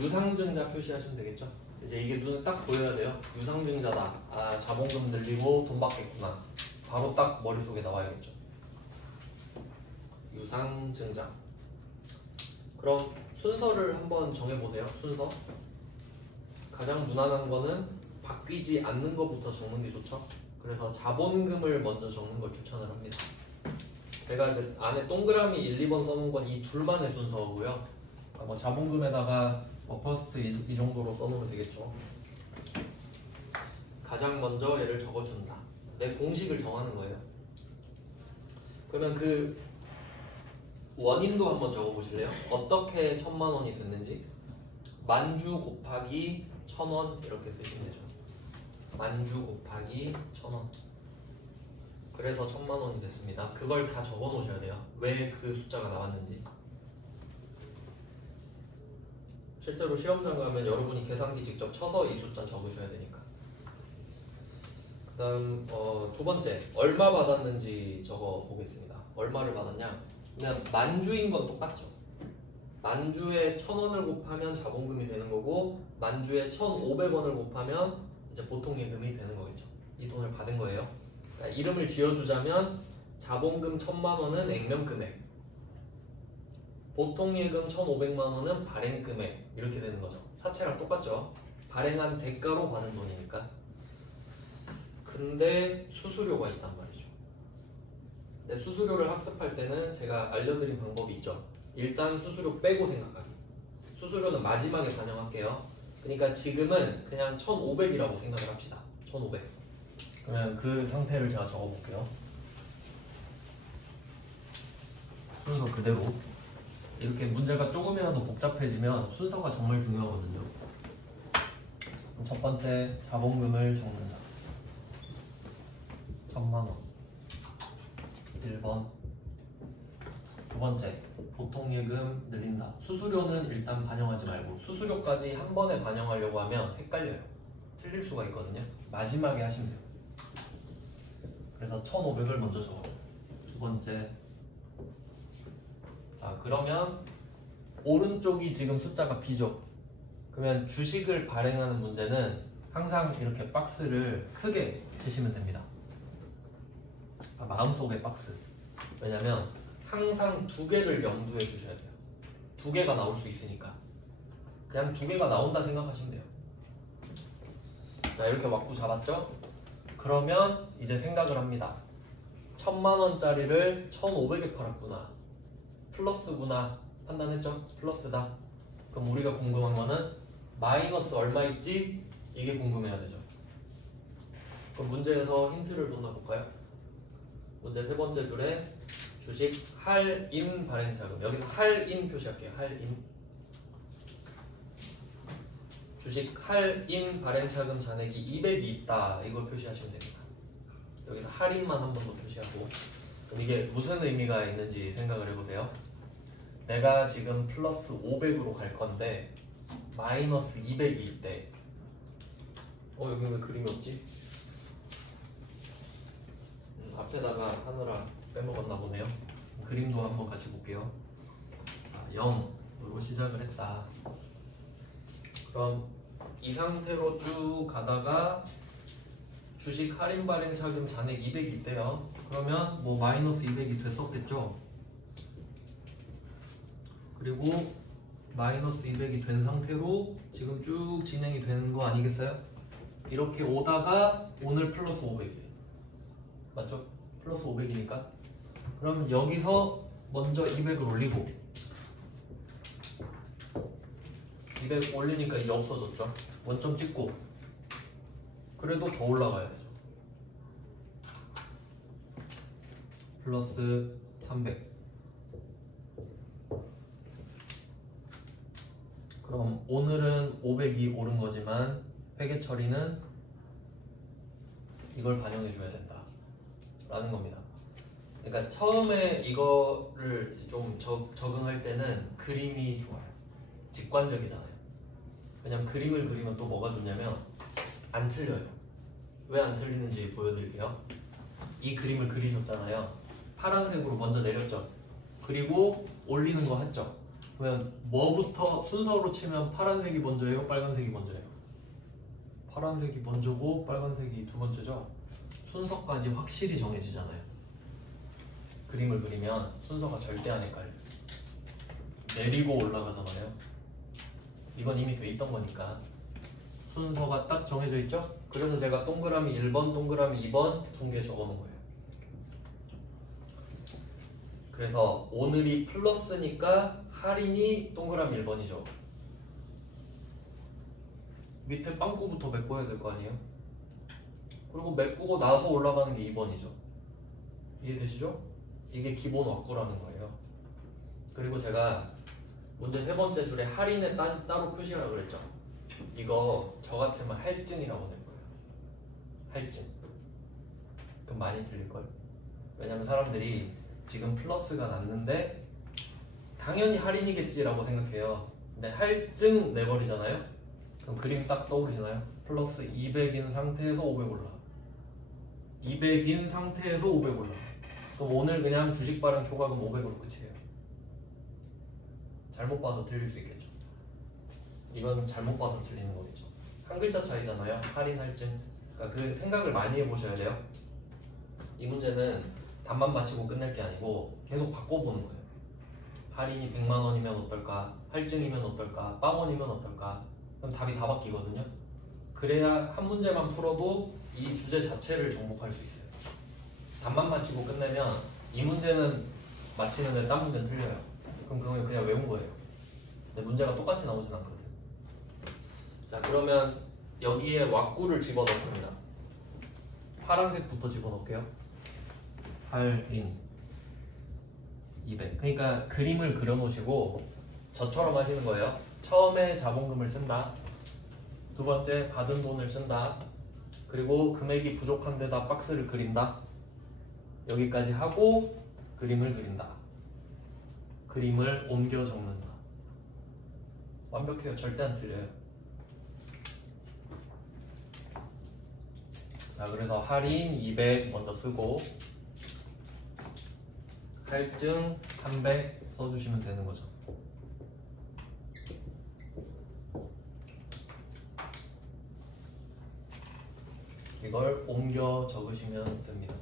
유상증자 표시하시면 되겠죠. 이제 이게 눈에 딱 보여야 돼요. 유상증자다. 자본금 늘리고 돈 받겠구나. 바로 딱 머릿속에 나와야겠죠. 유상증자. 그럼 순서를 한번 정해보세요. 순서. 가장 무난한 거는 바뀌지 않는 것부터 적는 게 좋죠. 그래서 자본금을 먼저 적는 걸 추천을 합니다. 제가 그 안에 동그라미 1, 2번 써놓은 건 이 둘만의 순서고요. 뭐 자본금에다가 뭐 퍼스트 이 정도로 써놓으면 되겠죠. 가장 먼저 얘를 적어준다. 내 공식을 정하는 거예요. 그러면 그 원인도 한번 적어보실래요? 어떻게 1000만 원이 됐는지. 만주 곱하기 1000원 이렇게 쓰시면 되죠. 만주 곱하기 1000원. 그래서 1000만 원이 됐습니다. 그걸 다 적어 놓으셔야 돼요. 왜 그 숫자가 나왔는지. 실제로 시험장 가면 여러분이 계산기 직접 쳐서 이 숫자 적으셔야 되니까. 그 다음 두 번째, 얼마 받았는지 적어 보겠습니다. 얼마를 받았냐? 그냥 만주인 건 똑같죠. 만주에 1000원을 곱하면 자본금이 되는 거고, 만주에 1500원을 곱하면 이제 보통 예금이 되는 거겠죠. 이 돈을 받은 거예요. 그러니까 이름을 지어주자면 자본금 1000만 원은 액면금액, 보통 예금 1500만 원은 발행금액, 이렇게 되는 거죠. 사채랑 똑같죠. 발행한 대가로 받는 돈이니까. 근데 수수료가 있단 말이죠. 근데 수수료를 학습할 때는 제가 알려드린 방법이 있죠. 일단 수수료 빼고 생각하기. 수수료는 마지막에 반영할게요. 그러니까 지금은 그냥 1500이라고 생각을 합시다. 1500. 그러면 그 상태를 제가 적어볼게요. 순서 그대로. 이렇게 문제가 조금이라도 복잡해지면 순서가 정말 중요하거든요. 첫 번째, 자본금을 적는다. 1000만원. 1번. 두 번째, 보통예금 늘린다. 수수료는 일단 반영하지 말고 수수료까지 한 번에 반영하려고 하면 헷갈려요. 틀릴 수가 있거든요. 마지막에 하시면 돼요. 그래서 1500을 먼저 적어요. 두 번째. 자, 그러면 오른쪽이 지금 숫자가 B죠. 그러면 주식을 발행하는 문제는 항상 이렇게 박스를 크게 치시면 됩니다. 마음속에 박스. 왜냐면 항상 두 개를 염두에 두셔야 돼요. 두 개가 나올 수 있으니까. 그냥 두 개가 나온다 생각하시면 돼요. 자, 이렇게 왁구 잡았죠? 그러면 이제 생각을 합니다. 1000만 원짜리를 1500에 팔았구나. 플러스구나. 판단했죠? 플러스다. 그럼 우리가 궁금한 거는 마이너스 얼마 있지? 이게 궁금해야 되죠. 그럼 문제에서 힌트를 좀 놔볼까요? 문제 세 번째 줄에 주식 할인 발행자금. 여기서 할인 표시할게요. 할인. 주식 할인 발행자금 잔액이 200이 있다. 이걸 표시하시면 됩니다. 여기서 할인만 한 번 더 표시하고. 그럼 이게 무슨 의미가 있는지 생각을 해보세요. 내가 지금 플러스 500으로 갈 건데 마이너스 200이 있대. 여기 왜 그림이 없지? 앞에다가 하느라 빼먹었나 보네요. 그림도 한번 같이 볼게요. 자, 0으로 시작을 했다. 그럼 이 상태로 쭉 가다가 주식 할인 발행 자금 잔액 200이 있대요. 그러면 뭐 마이너스 200이 됐었겠죠. 그리고 마이너스 200이 된 상태로 지금 쭉 진행이 되는 거 아니겠어요? 이렇게 오다가 오늘 플러스 500이에요. 맞죠? 플러스 500이니까. 그럼 여기서 먼저 200을 올리고 200 올리니까 이제 없어졌죠. 원점 찍고 그래도 더 올라가야 되죠. 플러스 300. 그럼 오늘은 500이 오른 거지만 회계 처리는 이걸 반영해 줘야 된다 라는 겁니다. 그러니까 처음에 이거를 좀 적응할 때는 그림이 좋아요. 직관적이잖아요. 왜냐면 그림을 그리면 또 뭐가 좋냐면 안 틀려요. 왜 안 틀리는지 보여드릴게요. 이 그림을 그리셨잖아요. 파란색으로 먼저 내렸죠. 그리고 올리는 거 했죠. 그러면 뭐부터 순서로 치면 파란색이 먼저예요? 빨간색이 먼저예요? 파란색이 먼저고 빨간색이 두 번째죠. 순서까지 확실히 정해지잖아요. 그림을 그리면 순서가 절대 안 헷갈려요. 내리고 올라가잖아요. 이건 이미 돼 있던 거니까 순서가 딱 정해져 있죠? 그래서 제가 동그라미 1번, 동그라미 2번 두 개 적어 놓은 거예요. 그래서 오늘이 플러스니까 할인이 동그라미 1번이죠. 밑에 빵꾸부터 메꿔야 될 거 아니에요? 그리고 메꾸고 나서 올라가는 게 2번이죠. 이해되시죠? 이게 기본 왁구라는 거예요. 그리고 제가 문제 세 번째 줄에 할인에 따로 표시하라고 그랬죠. 이거 저 같으면 할증이라고 낼 거예요. 할증. 그럼 많이 틀릴걸? 왜냐면 사람들이 지금 플러스가 났는데 당연히 할인이겠지라고 생각해요. 근데 할증 내버리잖아요. 그럼 그림 딱 떠오르시나요? 플러스 200인 상태에서 500 올라. 200인 상태에서 500 올라. 그럼 오늘 그냥 주식 발행 초과금 500으로 끝이에요. 잘못 봐서 틀릴 수 있겠죠. 이건 잘못 봐서 틀리는 거겠죠. 한 글자 차이잖아요. 할인, 할증. 그러니까 그 생각을 많이 해보셔야 돼요. 이 문제는 답만 맞히고 끝낼 게 아니고 계속 바꿔보는 거예요. 할인이 100만 원이면 어떨까? 할증이면 어떨까? 빵원이면 어떨까? 그럼 답이 다 바뀌거든요. 그래야 한 문제만 풀어도 이 주제 자체를 정복할 수 있어요. 답만 맞히고 끝내면 이 문제는 맞히는데 딴 문제는 틀려요. 그럼 그건 그냥 외운 거예요. 근데 문제가 똑같이 나오진 않거든. 자, 그러면 여기에 왁구를 집어넣습니다. 파란색부터 집어넣을게요. 할인 200. 그러니까 그림을 그려놓으시고 저처럼 하시는 거예요. 처음에 자본금을 쓴다. 두 번째 받은 돈을 쓴다. 그리고 금액이 부족한 데다 박스를 그린다. 여기까지 하고 그림을 그린다. 그림을 옮겨 적는다. 완벽해요. 절대 안 틀려요. 자, 그래서 할인 200 먼저 쓰고 할증 300 써주시면 되는 거죠. 이걸 옮겨 적으시면 됩니다.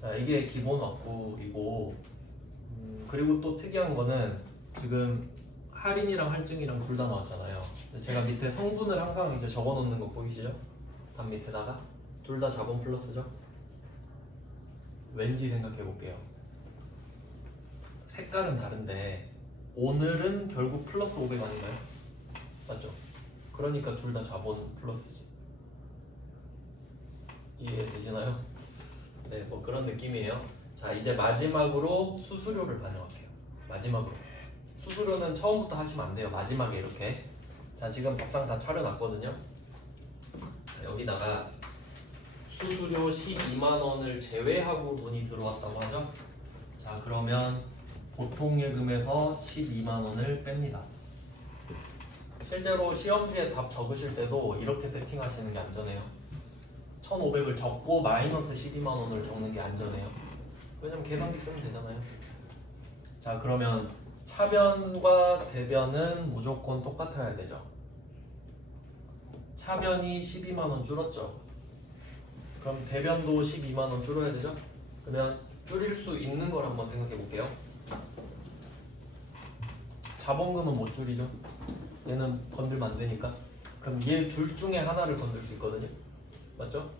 자, 이게 기본 왁구이고, 그리고 또 특이한 거는 지금 할인이랑 할증이랑 둘 다 나왔잖아요. 근데 제가 밑에 성분을 항상 이제 적어 놓는 거 보이시죠? 답 밑에다가 둘 다 자본 플러스죠? 왠지 생각해 볼게요. 색깔은 다른데 오늘은 결국 플러스 500 아닌가요? 맞죠? 그러니까 둘 다 자본 플러스지. 이해되시나요? 네, 뭐 그런 느낌이에요. 자, 이제 마지막으로 수수료를 반영할게요. 마지막으로. 수수료는 처음부터 하시면 안 돼요. 마지막에 이렇게. 자, 지금 밥상 다 차려놨거든요. 자, 여기다가 수수료 12만 원을 제외하고 돈이 들어왔다고 하죠. 자, 그러면 보통예금에서 12만 원을 뺍니다. 실제로 시험지에 답 적으실 때도 이렇게 세팅하시는 게 안전해요. 1,500을 적고 마이너스 12만 원을 적는 게 안전해요. 왜냐면 계산기 쓰면 되잖아요. 자, 그러면 차변과 대변은 무조건 똑같아야 되죠. 차변이 12만 원 줄었죠. 그럼 대변도 12만 원 줄어야 되죠. 그러면 줄일 수 있는 걸 한번 생각해 볼게요. 자본금은 못 줄이죠. 얘는 건들면 안 되니까. 그럼 얘 둘 중에 하나를 건들 수 있거든요. 맞죠?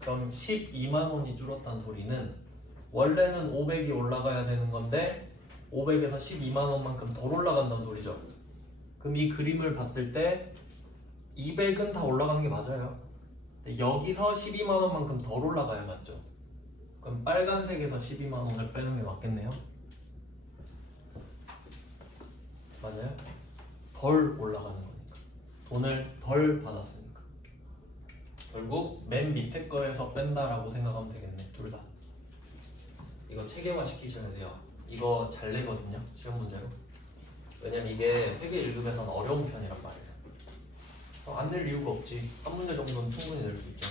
그럼 12만 원이 줄었다는 소리는 원래는 500이 올라가야 되는 건데 500에서 12만 원만큼 덜 올라간다는 소리죠. 그럼 이 그림을 봤을 때 200은 다 올라가는 게 맞아요. 근데 여기서 12만 원만큼 덜 올라가야 맞죠. 그럼 빨간색에서 12만 원을 빼는 게 맞겠네요. 맞아요? 덜 올라가는 거니까. 돈을 덜 받았으니까. 결국 맨 밑에 거에서 뺀다라고 생각하면 되겠네. 둘 다. 이거 체계화 시키셔야 돼요. 이거 잘 내거든요. 시험 문제로. 왜냐면 이게 회계 1급에서는 어려운 편이란 말이에요. 안 낼 이유가 없지. 한 문제 정도는 충분히 낼 수 있죠.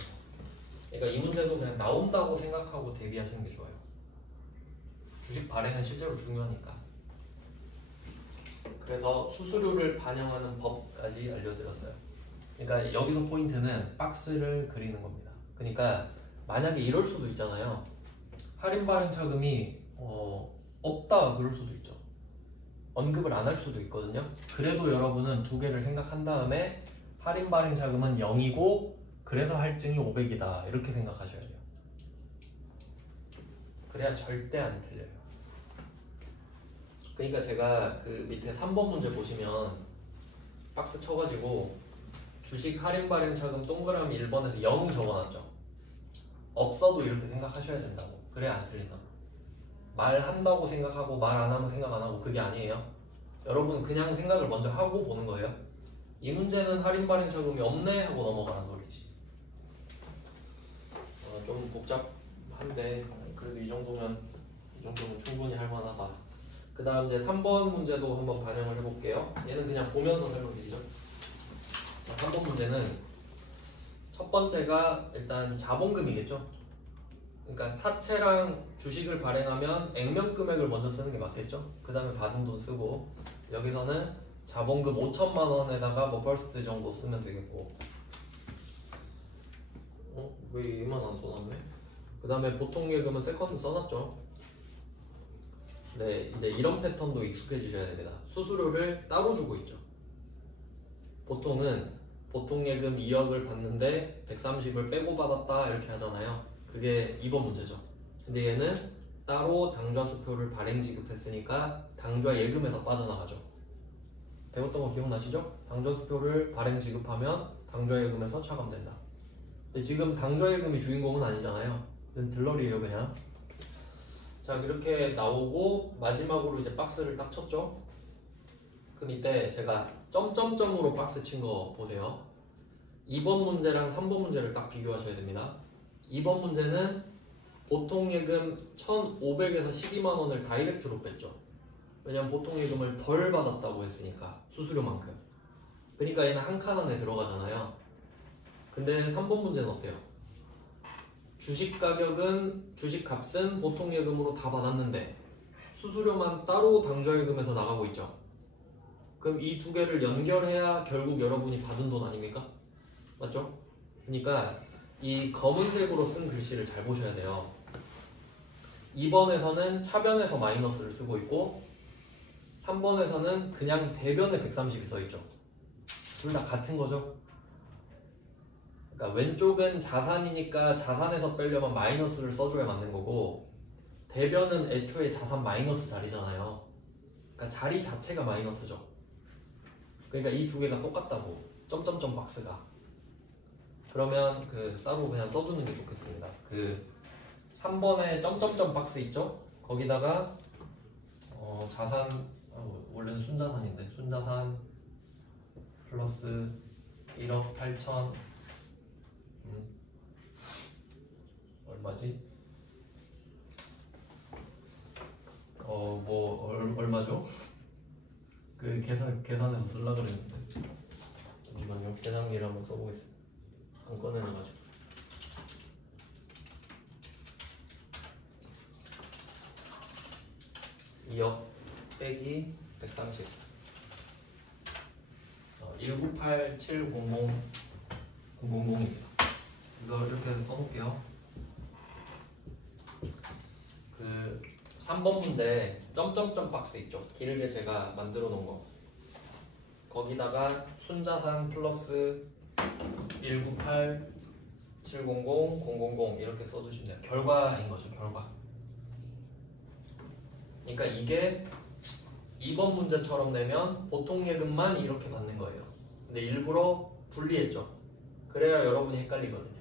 그러니까 이 문제도 그냥 나온다고 생각하고 대비하시는 게 좋아요. 주식 발행은 실제로 중요하니까. 그래서 수수료를 반영하는 법까지 알려드렸어요. 그러니까 여기서 포인트는 박스를 그리는 겁니다. 그러니까 만약에 이럴 수도 있잖아요. 할인 발행 차금이 없다 그럴 수도 있죠. 언급을 안 할 수도 있거든요. 그래도 여러분은 두 개를 생각한 다음에 할인 발행 자금은 0이고 그래서 할증이 500이다 이렇게 생각하셔야 돼요. 그래야 절대 안 틀려요. 그러니까 제가 그 밑에 3번 문제 보시면 박스 쳐가지고 주식 할인 발행 자금 동그라미 1번에서 0 적어놨죠. 없어도 이렇게 생각하셔야 된다고. 그래야 안 틀린다고. 말한다고 생각하고 말 안 하면 생각 안 하고 그게 아니에요. 여러분 그냥 생각을 먼저 하고 보는 거예요. 이 문제는 할인 발행 자금이 없네 하고 넘어가는 소리지. 좀 복잡한데 그래도 이 정도면 충분히 할 만하다. 그 다음 이제 3번 문제도 한번 반영을 해볼게요. 얘는 그냥 보면서 설명드리죠. 자, 3번 문제는 첫 번째가 일단 자본금이겠죠. 그러니까 사채랑 주식을 발행하면 액면 금액을 먼저 쓰는 게 맞겠죠. 그 다음에 받은 돈 쓰고 여기서는 자본금 5천만 원에다가 뭐 퍼스트 정도 쓰면 되겠고 왜 2만 원 더 남네? 그 다음에 보통 예금은 세컨드 써놨죠. 네, 이제 이런 패턴도 익숙해지셔야 됩니다. 수수료를 따로 주고 있죠. 보통은 보통 예금 2억을 받는데 130을 빼고 받았다 이렇게 하잖아요. 그게 2번 문제죠. 근데 얘는 따로 당좌 수표를 발행 지급했으니까 당좌 예금에서 빠져나가죠. 배웠던 거 기억나시죠? 당좌 수표를 발행 지급하면 당좌 예금에서 차감된다. 근데 지금 당좌 예금이 주인공은 아니잖아요. 이건 들러리예요 그냥. 자 이렇게 나오고 마지막으로 이제 박스를 딱 쳤죠. 그럼 이때 제가 점점점으로 박스 친 거 보세요. 2번 문제랑 3번 문제를 딱 비교하셔야 됩니다. 2번 문제는 보통 예금 1,500에서 12만 원을 다이렉트로 뺐죠. 왜냐면 보통 예금을 덜 받았다고 했으니까 수수료만큼. 그러니까 얘는 한 칸 안에 들어가잖아요. 근데 3번 문제는 어때요? 주식 값은 보통 예금으로 다 받았는데 수수료만 따로 당좌 예금에서 나가고 있죠. 그럼 이 두 개를 연결해야 결국 여러분이 받은 돈 아닙니까? 맞죠? 그러니까 이 검은색으로 쓴 글씨를 잘 보셔야 돼요. 2번에서는 차변에서 마이너스를 쓰고 있고 3번에서는 그냥 대변에 130이 써있죠. 둘 다 같은 거죠. 그러니까 왼쪽은 자산이니까 자산에서 빼려면 마이너스를 써줘야 맞는 거고 대변은 애초에 자산 마이너스 자리잖아요. 그러니까 자리 자체가 마이너스죠. 그러니까 이 두 개가 똑같다고. 점점점 박스가. 그러면 따로 그냥 써두는 게 좋겠습니다. 3번에 점점점 박스 있죠? 거기다가 자산 원래는 순자산인데 순자산 플러스 1억 8천 얼마지? 얼마죠? 계산해서 쓰려고 그랬는데 잠시만요. 계산기를 한번 써보겠습니다. 안 꺼내놔가지고 2억 빼기 130 198700000입니다. 이거 이렇게 해서 써놓을게요. 3번 문제 점점점 박스 있죠? 길게 제가 만들어 놓은 거 거기다가 순자산 플러스 198 700 000 이렇게 써주시면 돼요. 결과인 거죠. 결과. 그러니까 이게 2번 문제처럼 되면 보통 예금만 이렇게 받는 거예요. 근데 일부러 분리했죠. 그래야 여러분이 헷갈리거든요.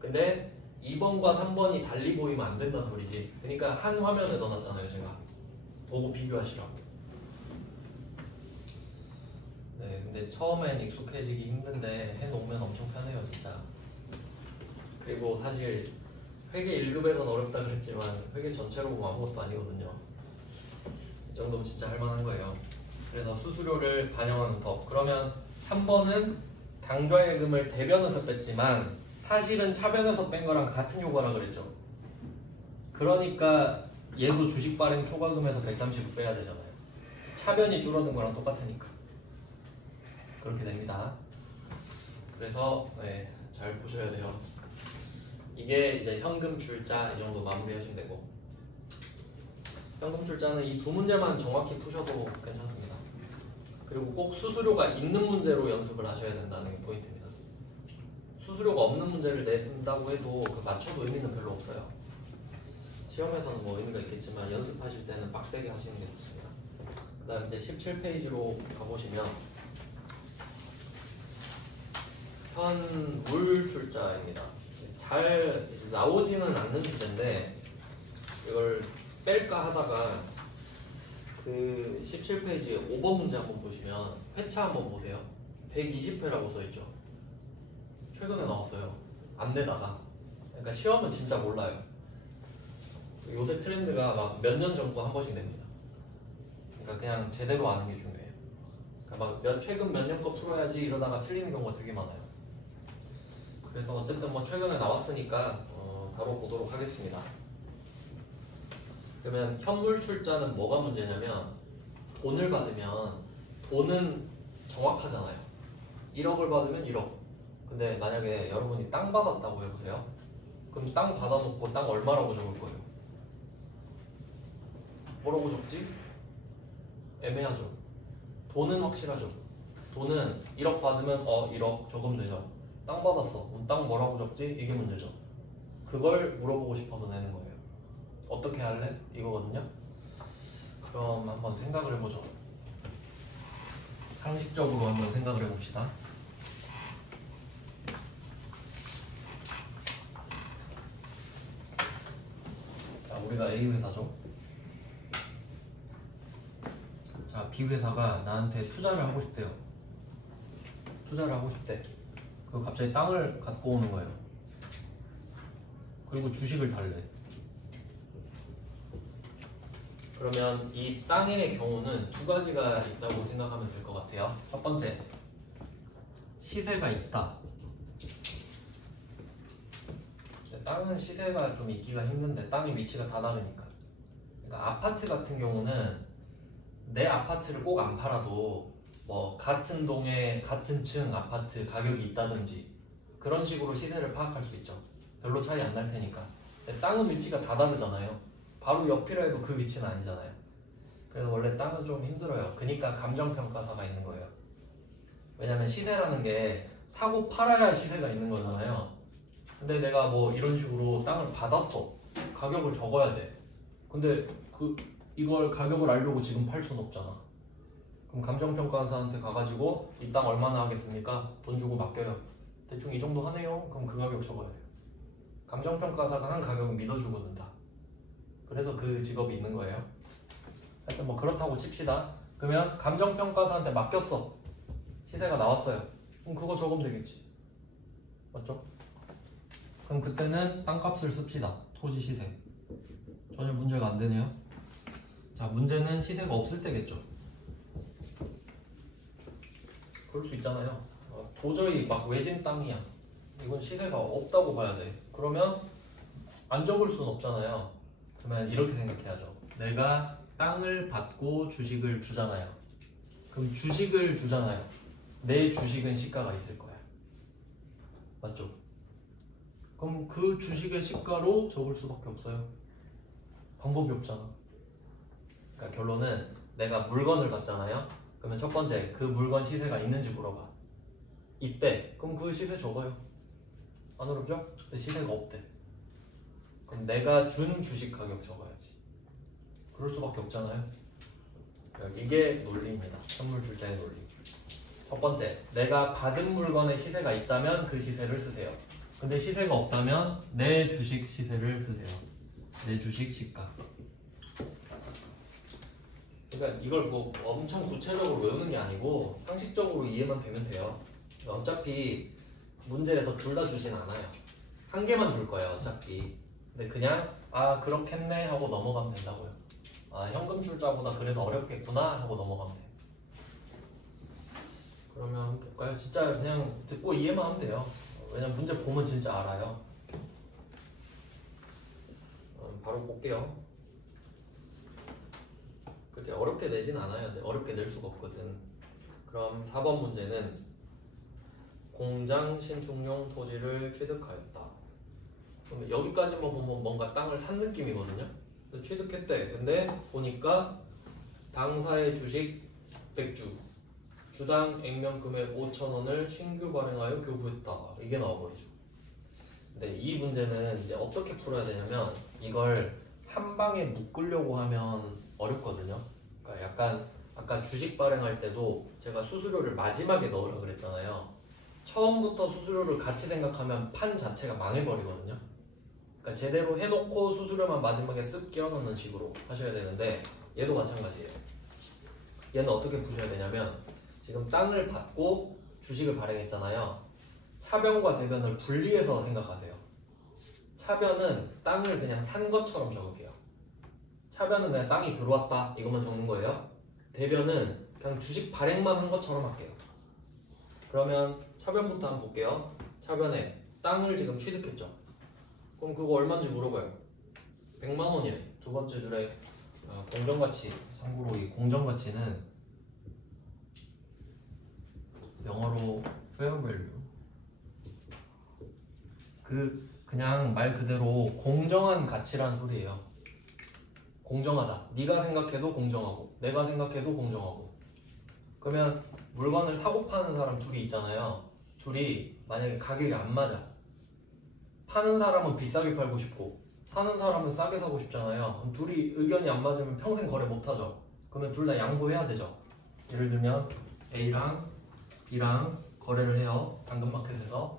근데 2번과 3번이 달리 보이면 안 된다는 소리지. 그러니까 한 화면에 넣어놨잖아요. 제가 보고 비교하시라고. 네, 근데 처음엔 익숙해지기 힘든데 해놓으면 엄청 편해요 진짜. 그리고 사실 회계 1급에서는 어렵다 그랬지만 회계 전체로 보면 아무것도 아니거든요. 이 정도면 진짜 할만한 거예요. 그래서 수수료를 반영하는 법. 그러면 3번은 당좌예금을 대변에서 뺐지만 사실은 차변에서 뺀 거랑 같은 효과라 그랬죠. 그러니까 얘도 주식 발행 초과금에서 130을 빼야 되잖아요. 차변이 줄어든 거랑 똑같으니까 그렇게 됩니다. 그래서 잘 보셔야 돼요. 이게 이제 현금 출자 이 정도 마무리하시면 되고 현금 출자는 이 두 문제만 정확히 푸셔도 괜찮습니다. 그리고 꼭 수수료가 있는 문제로 연습을 하셔야 된다는 게 포인트입니다. 수수료가 없는 문제를 낸다고 해도 그 맞춰도 의미는 별로 없어요. 시험에서는 뭐 의미가 있겠지만 연습하실 때는 빡세게 하시는 게 좋습니다. 그 다음 이제 17페이지로 가보시면 현물 출자입니다. 잘 나오지는 않는 주제인데 이걸 뺄까 하다가 그 17페이지 5번 문제 한번 보시면 회차 한번 보세요. 120회라고 써있죠. 최근에 나왔어요. 안 내다가. 그러니까 시험은 진짜 몰라요. 요새 트렌드가 막 몇 년 전거 한 번씩 냅니다. 그러니까 그냥 제대로 아는 게 중요해요. 그러니까 막 최근 몇 년 거 풀어야지 이러다가 틀리는 경우가 되게 많아요. 그래서 어쨌든 뭐 최근에 나왔으니까 바로 보도록 하겠습니다. 그러면 현물 출자는 뭐가 문제냐면 돈을 받으면 돈은 정확하잖아요. 1억을 받으면 1억. 근데 만약에 여러분이 땅 받았다고 해보세요. 그럼 땅 받아놓고 땅 얼마라고 적을 거예요? 뭐라고 적지? 애매하죠. 돈은 확실하죠. 돈은 1억 받으면 1억 적으면 되죠. 땅 받았어. 그럼 땅 뭐라고 적지? 이게 문제죠. 그걸 물어보고 싶어서 내는 거예요. 어떻게 할래? 이거거든요. 그럼 한번 생각을 해보죠. 상식적으로 한번 생각을 해봅시다. 자, 우리가 A 회사죠. 자, B 회사가 나한테 투자를 하고 싶대요. 투자를 하고 싶대. 그리고 갑자기 땅을 갖고 오는 거예요. 그리고 주식을 달래. 그러면 이 땅의 경우는 두 가지가 있다고 생각하면 될 것 같아요. 첫 번째, 시세가 있다. 땅은 시세가 좀 있기가 힘든데 땅의 위치가 다 다르니까. 그러니까 아파트 같은 경우는 내 아파트를 꼭 안 팔아도 뭐 같은 동에 같은 층 아파트 가격이 있다든지 그런 식으로 시세를 파악할 수 있죠. 별로 차이 안 날 테니까. 근데 땅은 위치가 다 다르잖아요. 바로 옆이라 해도 그 위치는 아니잖아요. 그래서 원래 땅은 좀 힘들어요. 그러니까 감정평가사가 있는 거예요. 왜냐면 시세라는 게 사고 팔아야 시세가 있는 거잖아요. 근데 내가 뭐 이런 식으로 땅을 받았어. 가격을 적어야 돼. 근데 이걸 가격을 알려고 지금 팔 수는 없잖아. 그럼 감정평가사한테 가가지고 이 땅 얼마나 하겠습니까? 돈 주고 맡겨요. 대충 이 정도 하네요. 그럼 그 가격 적어야 돼요. 감정평가사가 한 가격은 믿어주거든 다. 그래서 그 직업이 있는 거예요. 하여튼 뭐 그렇다고 칩시다. 그러면 감정평가사한테 맡겼어. 시세가 나왔어요. 그럼 그거 적으면 되겠지. 맞죠? 그럼 그때는 땅값을 씁시다. 토지 시세. 전혀 문제가 안 되네요. 자, 문제는 시세가 없을 때겠죠. 그럴 수 있잖아요. 도저히 막 외진 땅이야. 이건 시세가 없다고 봐야 돼. 그러면 안 적을 수는 없잖아요. 그러면 이렇게 생각해야죠. 내가 땅을 받고 주식을 주잖아요. 그럼 주식을 주잖아요. 내 주식은 시가가 있을 거야. 맞죠? 그럼 그 주식의 시가로 적을 수밖에 없어요. 방법이 없잖아. 그러니까 결론은 내가 물건을 받잖아요. 그러면 첫 번째, 그 물건 시세가 있는지 물어봐. 있대. 그럼 그 시세 적어요. 안 어렵죠? 근데 시세가 없대. 그럼 내가 준 주식 가격 적어야지. 그럴 수밖에 없잖아요. 이게 논리입니다. 현물 출자의 논리. 첫 번째, 내가 받은 물건의 시세가 있다면 그 시세를 쓰세요. 근데 시세가 없다면 내 주식 시세를 쓰세요. 내 주식 시가. 그러니까 이걸 뭐 엄청 구체적으로 외우는 게 아니고 상식적으로 이해만 되면 돼요. 어차피 문제에서 둘 다 주진 않아요. 한 개만 줄 거예요, 어차피. 근데 그냥 그렇겠네 하고 넘어가면 된다고요. 현금 출자보다 그래서 어렵겠구나 하고 넘어가면 돼요. 그러면 볼까요? 진짜 그냥 듣고 이해만 하면 돼요. 왜냐면 문제 보면 진짜 알아요. 바로 볼게요. 그렇게 어렵게 내진 않아요. 어렵게 낼 수가 없거든. 그럼 4번 문제는 공장 신축용 토지를 취득하였다. 그럼 여기까지만 보면 뭔가 땅을 산 느낌이거든요. 취득했대. 근데 보니까 당사의 주식 100주, 주당 액면 금액 5,000원을 신규 발행하여 교부했다. 이게 나와버리죠. 근데 이 문제는 이제 어떻게 풀어야 되냐면 이걸 한 방에 묶으려고 하면 어렵거든요. 그러니까 약간 아까 주식 발행할 때도 제가 수수료를 마지막에 넣으라고 그랬잖아요. 처음부터 수수료를 같이 생각하면 판 자체가 망해버리거든요. 그러니까 제대로 해놓고 수수료만 마지막에 쓱 끼워 넣는 식으로 하셔야 되는데 얘도 마찬가지예요. 얘는 어떻게 푸셔야 되냐면 지금 땅을 받고 주식을 발행했잖아요. 차변과 대변을 분리해서 생각하세요. 차변은 땅을 그냥 산 것처럼 적을게요. 차변은 그냥 땅이 들어왔다 이것만 적는 거예요. 대변은 그냥 주식 발행만 한 것처럼 할게요. 그러면 차변부터 한번 볼게요. 차변에 땅을 지금 취득했죠. 그럼 그거 얼마인지 물어봐요. 100만 원이래. 두 번째 줄에 공정가치. 참고로 이 공정가치는 영어로 fair value. 그냥 말 그대로 공정한 가치란 소리예요. 공정하다. 네가 생각해도 공정하고 내가 생각해도 공정하고. 그러면 물건을 사고 파는 사람 둘이 있잖아요. 둘이 만약에 가격이 안 맞아. 파는 사람은 비싸게 팔고 싶고 사는 사람은 싸게 사고 싶잖아요. 그럼 둘이 의견이 안 맞으면 평생 거래 못 하죠. 그러면 둘 다 양보해야 되죠. 예를 들면 A랑 B랑 거래를 해요. 당근마켓에서.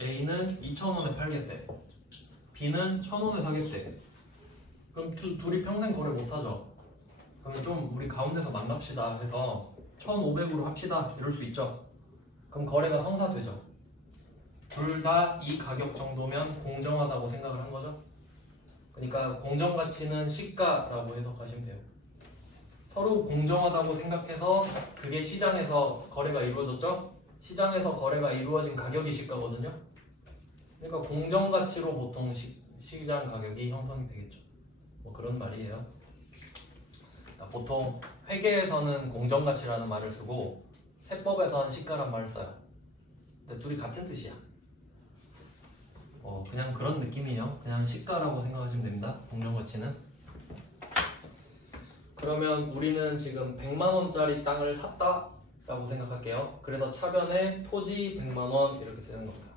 A는 2,000원에 팔겠대. B는 1,000원에 사겠대. 그럼 둘이 평생 거래 못 하죠. 그러면 좀 우리 가운데서 만납시다 해서 1,500으로 합시다. 이럴 수 있죠. 그럼 거래가 성사되죠. 둘 다 이 가격 정도면 공정하다고 생각을 한 거죠. 그러니까 공정가치는 시가라고 해석하시면 돼요. 서로 공정하다고 생각해서 그게 시장에서 거래가 이루어졌죠. 시장에서 거래가 이루어진 가격이 시가거든요. 그러니까 공정가치로 보통 시장 가격이 형성이 되겠죠. 뭐 그런 말이에요. 보통 회계에서는 공정가치라는 말을 쓰고 세법에서는 시가란 말을 써요. 근데 둘이 같은 뜻이야. 그냥 그런 느낌이에요. 그냥 시가라고 생각하시면 됩니다. 공정가치는. 그러면 우리는 지금 100만원짜리 땅을 샀다 라고 생각할게요. 그래서 차변에 토지 100만원 이렇게 쓰는 겁니다.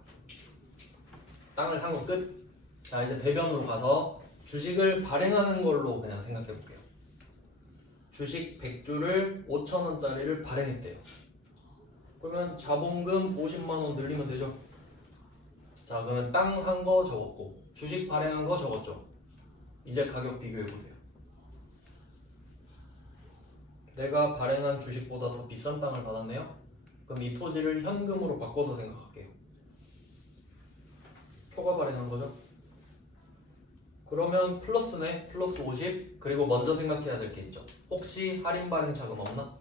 땅을 산 거 끝. 자, 이제 대변으로 가서 주식을 발행하는 걸로 그냥 생각해 볼게요. 주식 100주를 5,000원짜리를 발행했대요. 그러면 자본금 50만원 늘리면 되죠. 자, 그러면 땅 산 거 적었고 주식 발행한 거 적었죠. 이제 가격 비교해 보세요. 내가 발행한 주식보다 더 비싼 땅을 받았네요. 그럼 이 토지를 현금으로 바꿔서 생각할게요. 초과 발행한 거죠. 그러면 플러스네. 플러스 50. 그리고 먼저 생각해야 될 게 있죠. 혹시 할인 발행 자금 없나?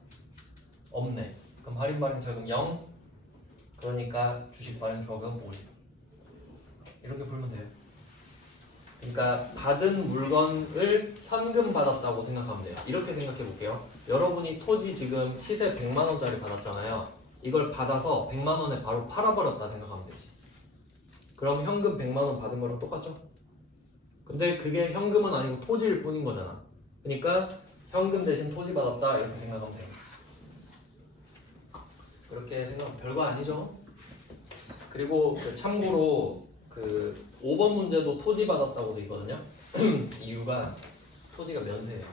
없네. 그럼 할인 발행 자금 0. 그러니까 주식 발행 조합은 50. 이렇게 풀면 돼요. 그러니까 받은 물건을 현금 받았다고 생각하면 돼요. 이렇게 생각해 볼게요. 여러분이 토지 지금 시세 100만원짜리 받았잖아요. 이걸 받아서 100만원에 바로 팔아버렸다 생각하면 되지. 그럼 현금 100만원 받은 거랑 똑같죠? 근데 그게 현금은 아니고 토지일 뿐인 거잖아. 그러니까 현금 대신 토지 받았다 이렇게 생각하면 돼요. 그렇게 생각하면 별거 아니죠. 그리고 참고로 5번 문제도 토지 받았다고 돼 있거든요. 이유가 토지가 면세예요.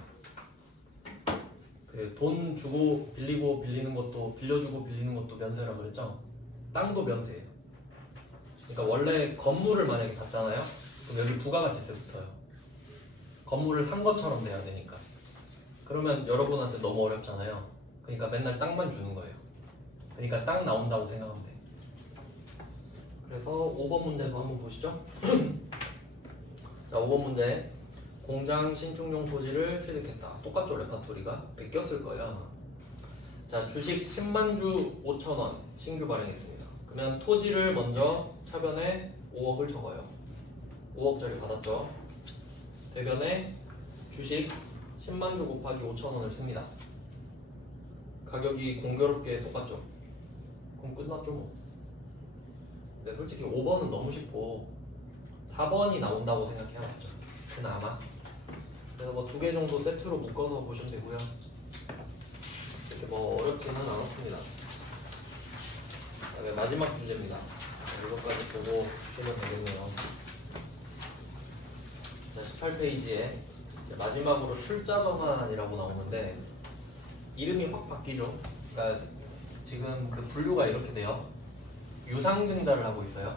돈 주고 빌리고 빌리는 것도 빌려주고 빌리는 것도 면세라고 그랬죠. 땅도 면세예요. 그러니까 원래 건물을 만약에 받잖아요. 그럼 여기 부가가치세 붙어요. 건물을 산 것처럼 돼야 되니까. 그러면 여러분한테 너무 어렵잖아요. 그러니까 맨날 땅만 주는 거예요. 그러니까 땅 나온다고 생각하면 돼요. 그래서 5번 문제도 한번 보시죠. 자, 5번 문제. 공장 신축용 토지를 취득했다. 똑같죠, 레파토리가? 베꼈을 거예요. 자, 주식 10만 주 5,000원 신규 발행했습니다. 그러면 토지를 먼저 차변에 5억을 적어요. 5억짜리 받았죠. 대변에 주식 10만 주 곱하기 5,000원을 씁니다. 가격이 공교롭게 똑같죠. 그럼 끝났죠 뭐. 근데 솔직히 5번은 너무 쉽고 4번이 나온다고 생각해야겠죠. 그나마. 그래서 뭐 2개 정도 세트로 묶어서 보시면 되고요. 이렇게 뭐 어렵지는 않았습니다. 그다음에 마지막 문제입니다. 이것까지 보고 보시면 되겠네요. 자, 18페이지에 마지막으로 출자 전환이라고 나오는데 이름이 확 바뀌죠. 그러니까 지금 그 분류가 이렇게 돼요. 유상증자를 하고 있어요.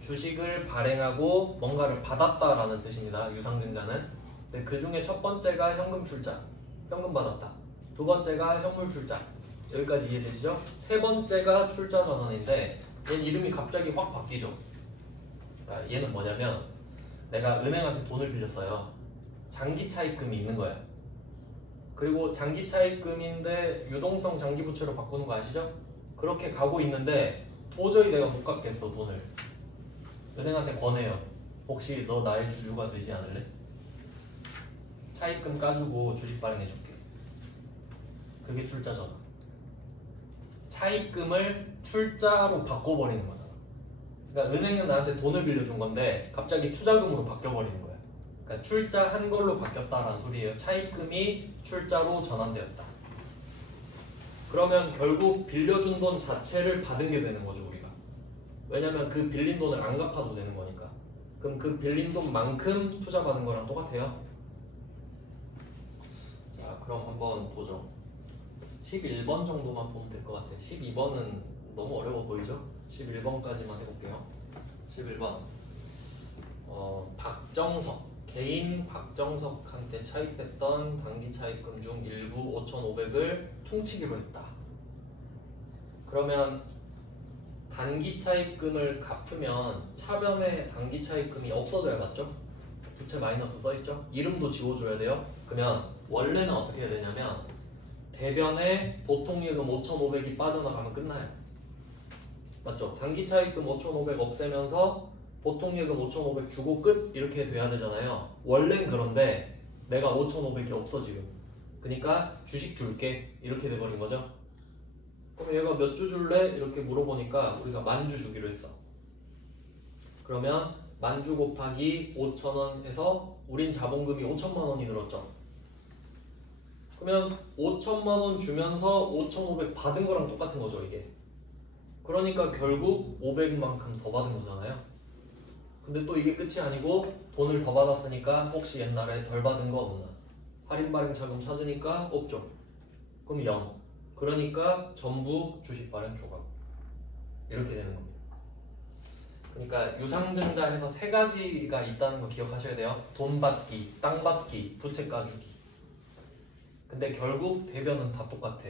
주식을 발행하고 뭔가를 받았다라는 뜻입니다. 유상증자는. 근데 그 중에 첫 번째가 현금 출자, 현금 받았다. 두 번째가 현물 출자. 여기까지 이해되시죠? 세 번째가 출자 전환인데 얘는 이름이 갑자기 확 바뀌죠. 그러니까 얘는 뭐냐면 내가 은행한테 돈을 빌렸어요. 장기 차입금이 있는 거야. 그리고 장기 차입금인데 유동성 장기 부채로 바꾸는 거 아시죠? 그렇게 가고 있는데 도저히 내가 못 갚겠어 돈을. 은행한테 권해요. 혹시 너 나의 주주가 되지 않을래? 차입금 까주고 주식 발행해줄게. 그게 출자 전환. 차입금을 출자로 바꿔버리는 거잖아. 그러니까 은행은 나한테 돈을 빌려준 건데 갑자기 투자금으로 바뀌어버리는 거야. 그러니까 출자한 걸로 바뀌었다라는 소리예요. 차입금이 출자로 전환되었다. 그러면 결국 빌려준 돈 자체를 받은 게 되는 거죠, 우리가. 왜냐면 그 빌린 돈을 안 갚아도 되는 거니까. 그럼 그 빌린 돈만큼 투자받은 거랑 똑같아요. 자, 그럼 한번 보죠. 11번 정도만 보면 될 것 같아요. 12번은 너무 어려워 보이죠? 11번까지만 해볼게요. 11번 박정석, 개인 박정석한테 차입했던 단기 차입금 중 일부 5,500을 퉁치기로 했다. 그러면 단기 차입금을 갚으면 차변에 단기 차입금이 없어져야 맞죠? 부채 마이너스 써있죠? 이름도 지워줘야 돼요. 그러면 원래는 어떻게 해야 되냐면 대변에 보통예금 5,500이 빠져나가면 끝나요. 맞죠? 단기 차입금 5,500 없애면서 보통예금 5,500 주고 끝 이렇게 돼야 되잖아요. 원래는 그런데 내가 5,500이 없어 지금. 그러니까 주식 줄게 이렇게 돼버린 거죠. 그럼 얘가 몇 주 줄래? 이렇게 물어보니까 우리가 10,000주 주기로 했어. 그러면 10,000주 곱하기 5,000원 해서 우린 자본금이 5천만 원이 늘었죠. 그러면 5천만 원 주면서 5,500 받은 거랑 똑같은 거죠, 이게. 그러니까 결국 500만큼 더 받은 거잖아요. 근데 또 이게 끝이 아니고 돈을 더 받았으니까 혹시 옛날에 덜 받은 거 없나? 할인 발행 차금 찾으니까 없죠. 그럼 0. 그러니까 전부 주식 발행 조각. 이렇게 되는 겁니다. 그러니까 유상증자해서 3가지가 있다는 거 기억하셔야 돼요. 돈 받기, 땅 받기, 부채 까주기. 근데 결국 대변은 다 똑같아.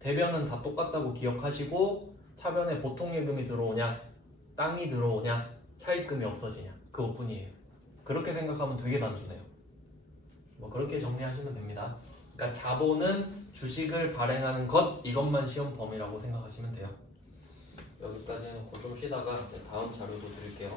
대변은 다 똑같다고 기억하시고 차변에 보통예금이 들어오냐, 땅이 들어오냐, 차입금이 없어지냐, 그것뿐이에요. 그렇게 생각하면 되게 단순해요. 뭐 그렇게 정리하시면 됩니다. 그러니까 자본은 주식을 발행하는 것, 이것만 시험 범위라고 생각하시면 돼요. 여기까지 해놓고 좀 쉬다가 다음 자료도 드릴게요.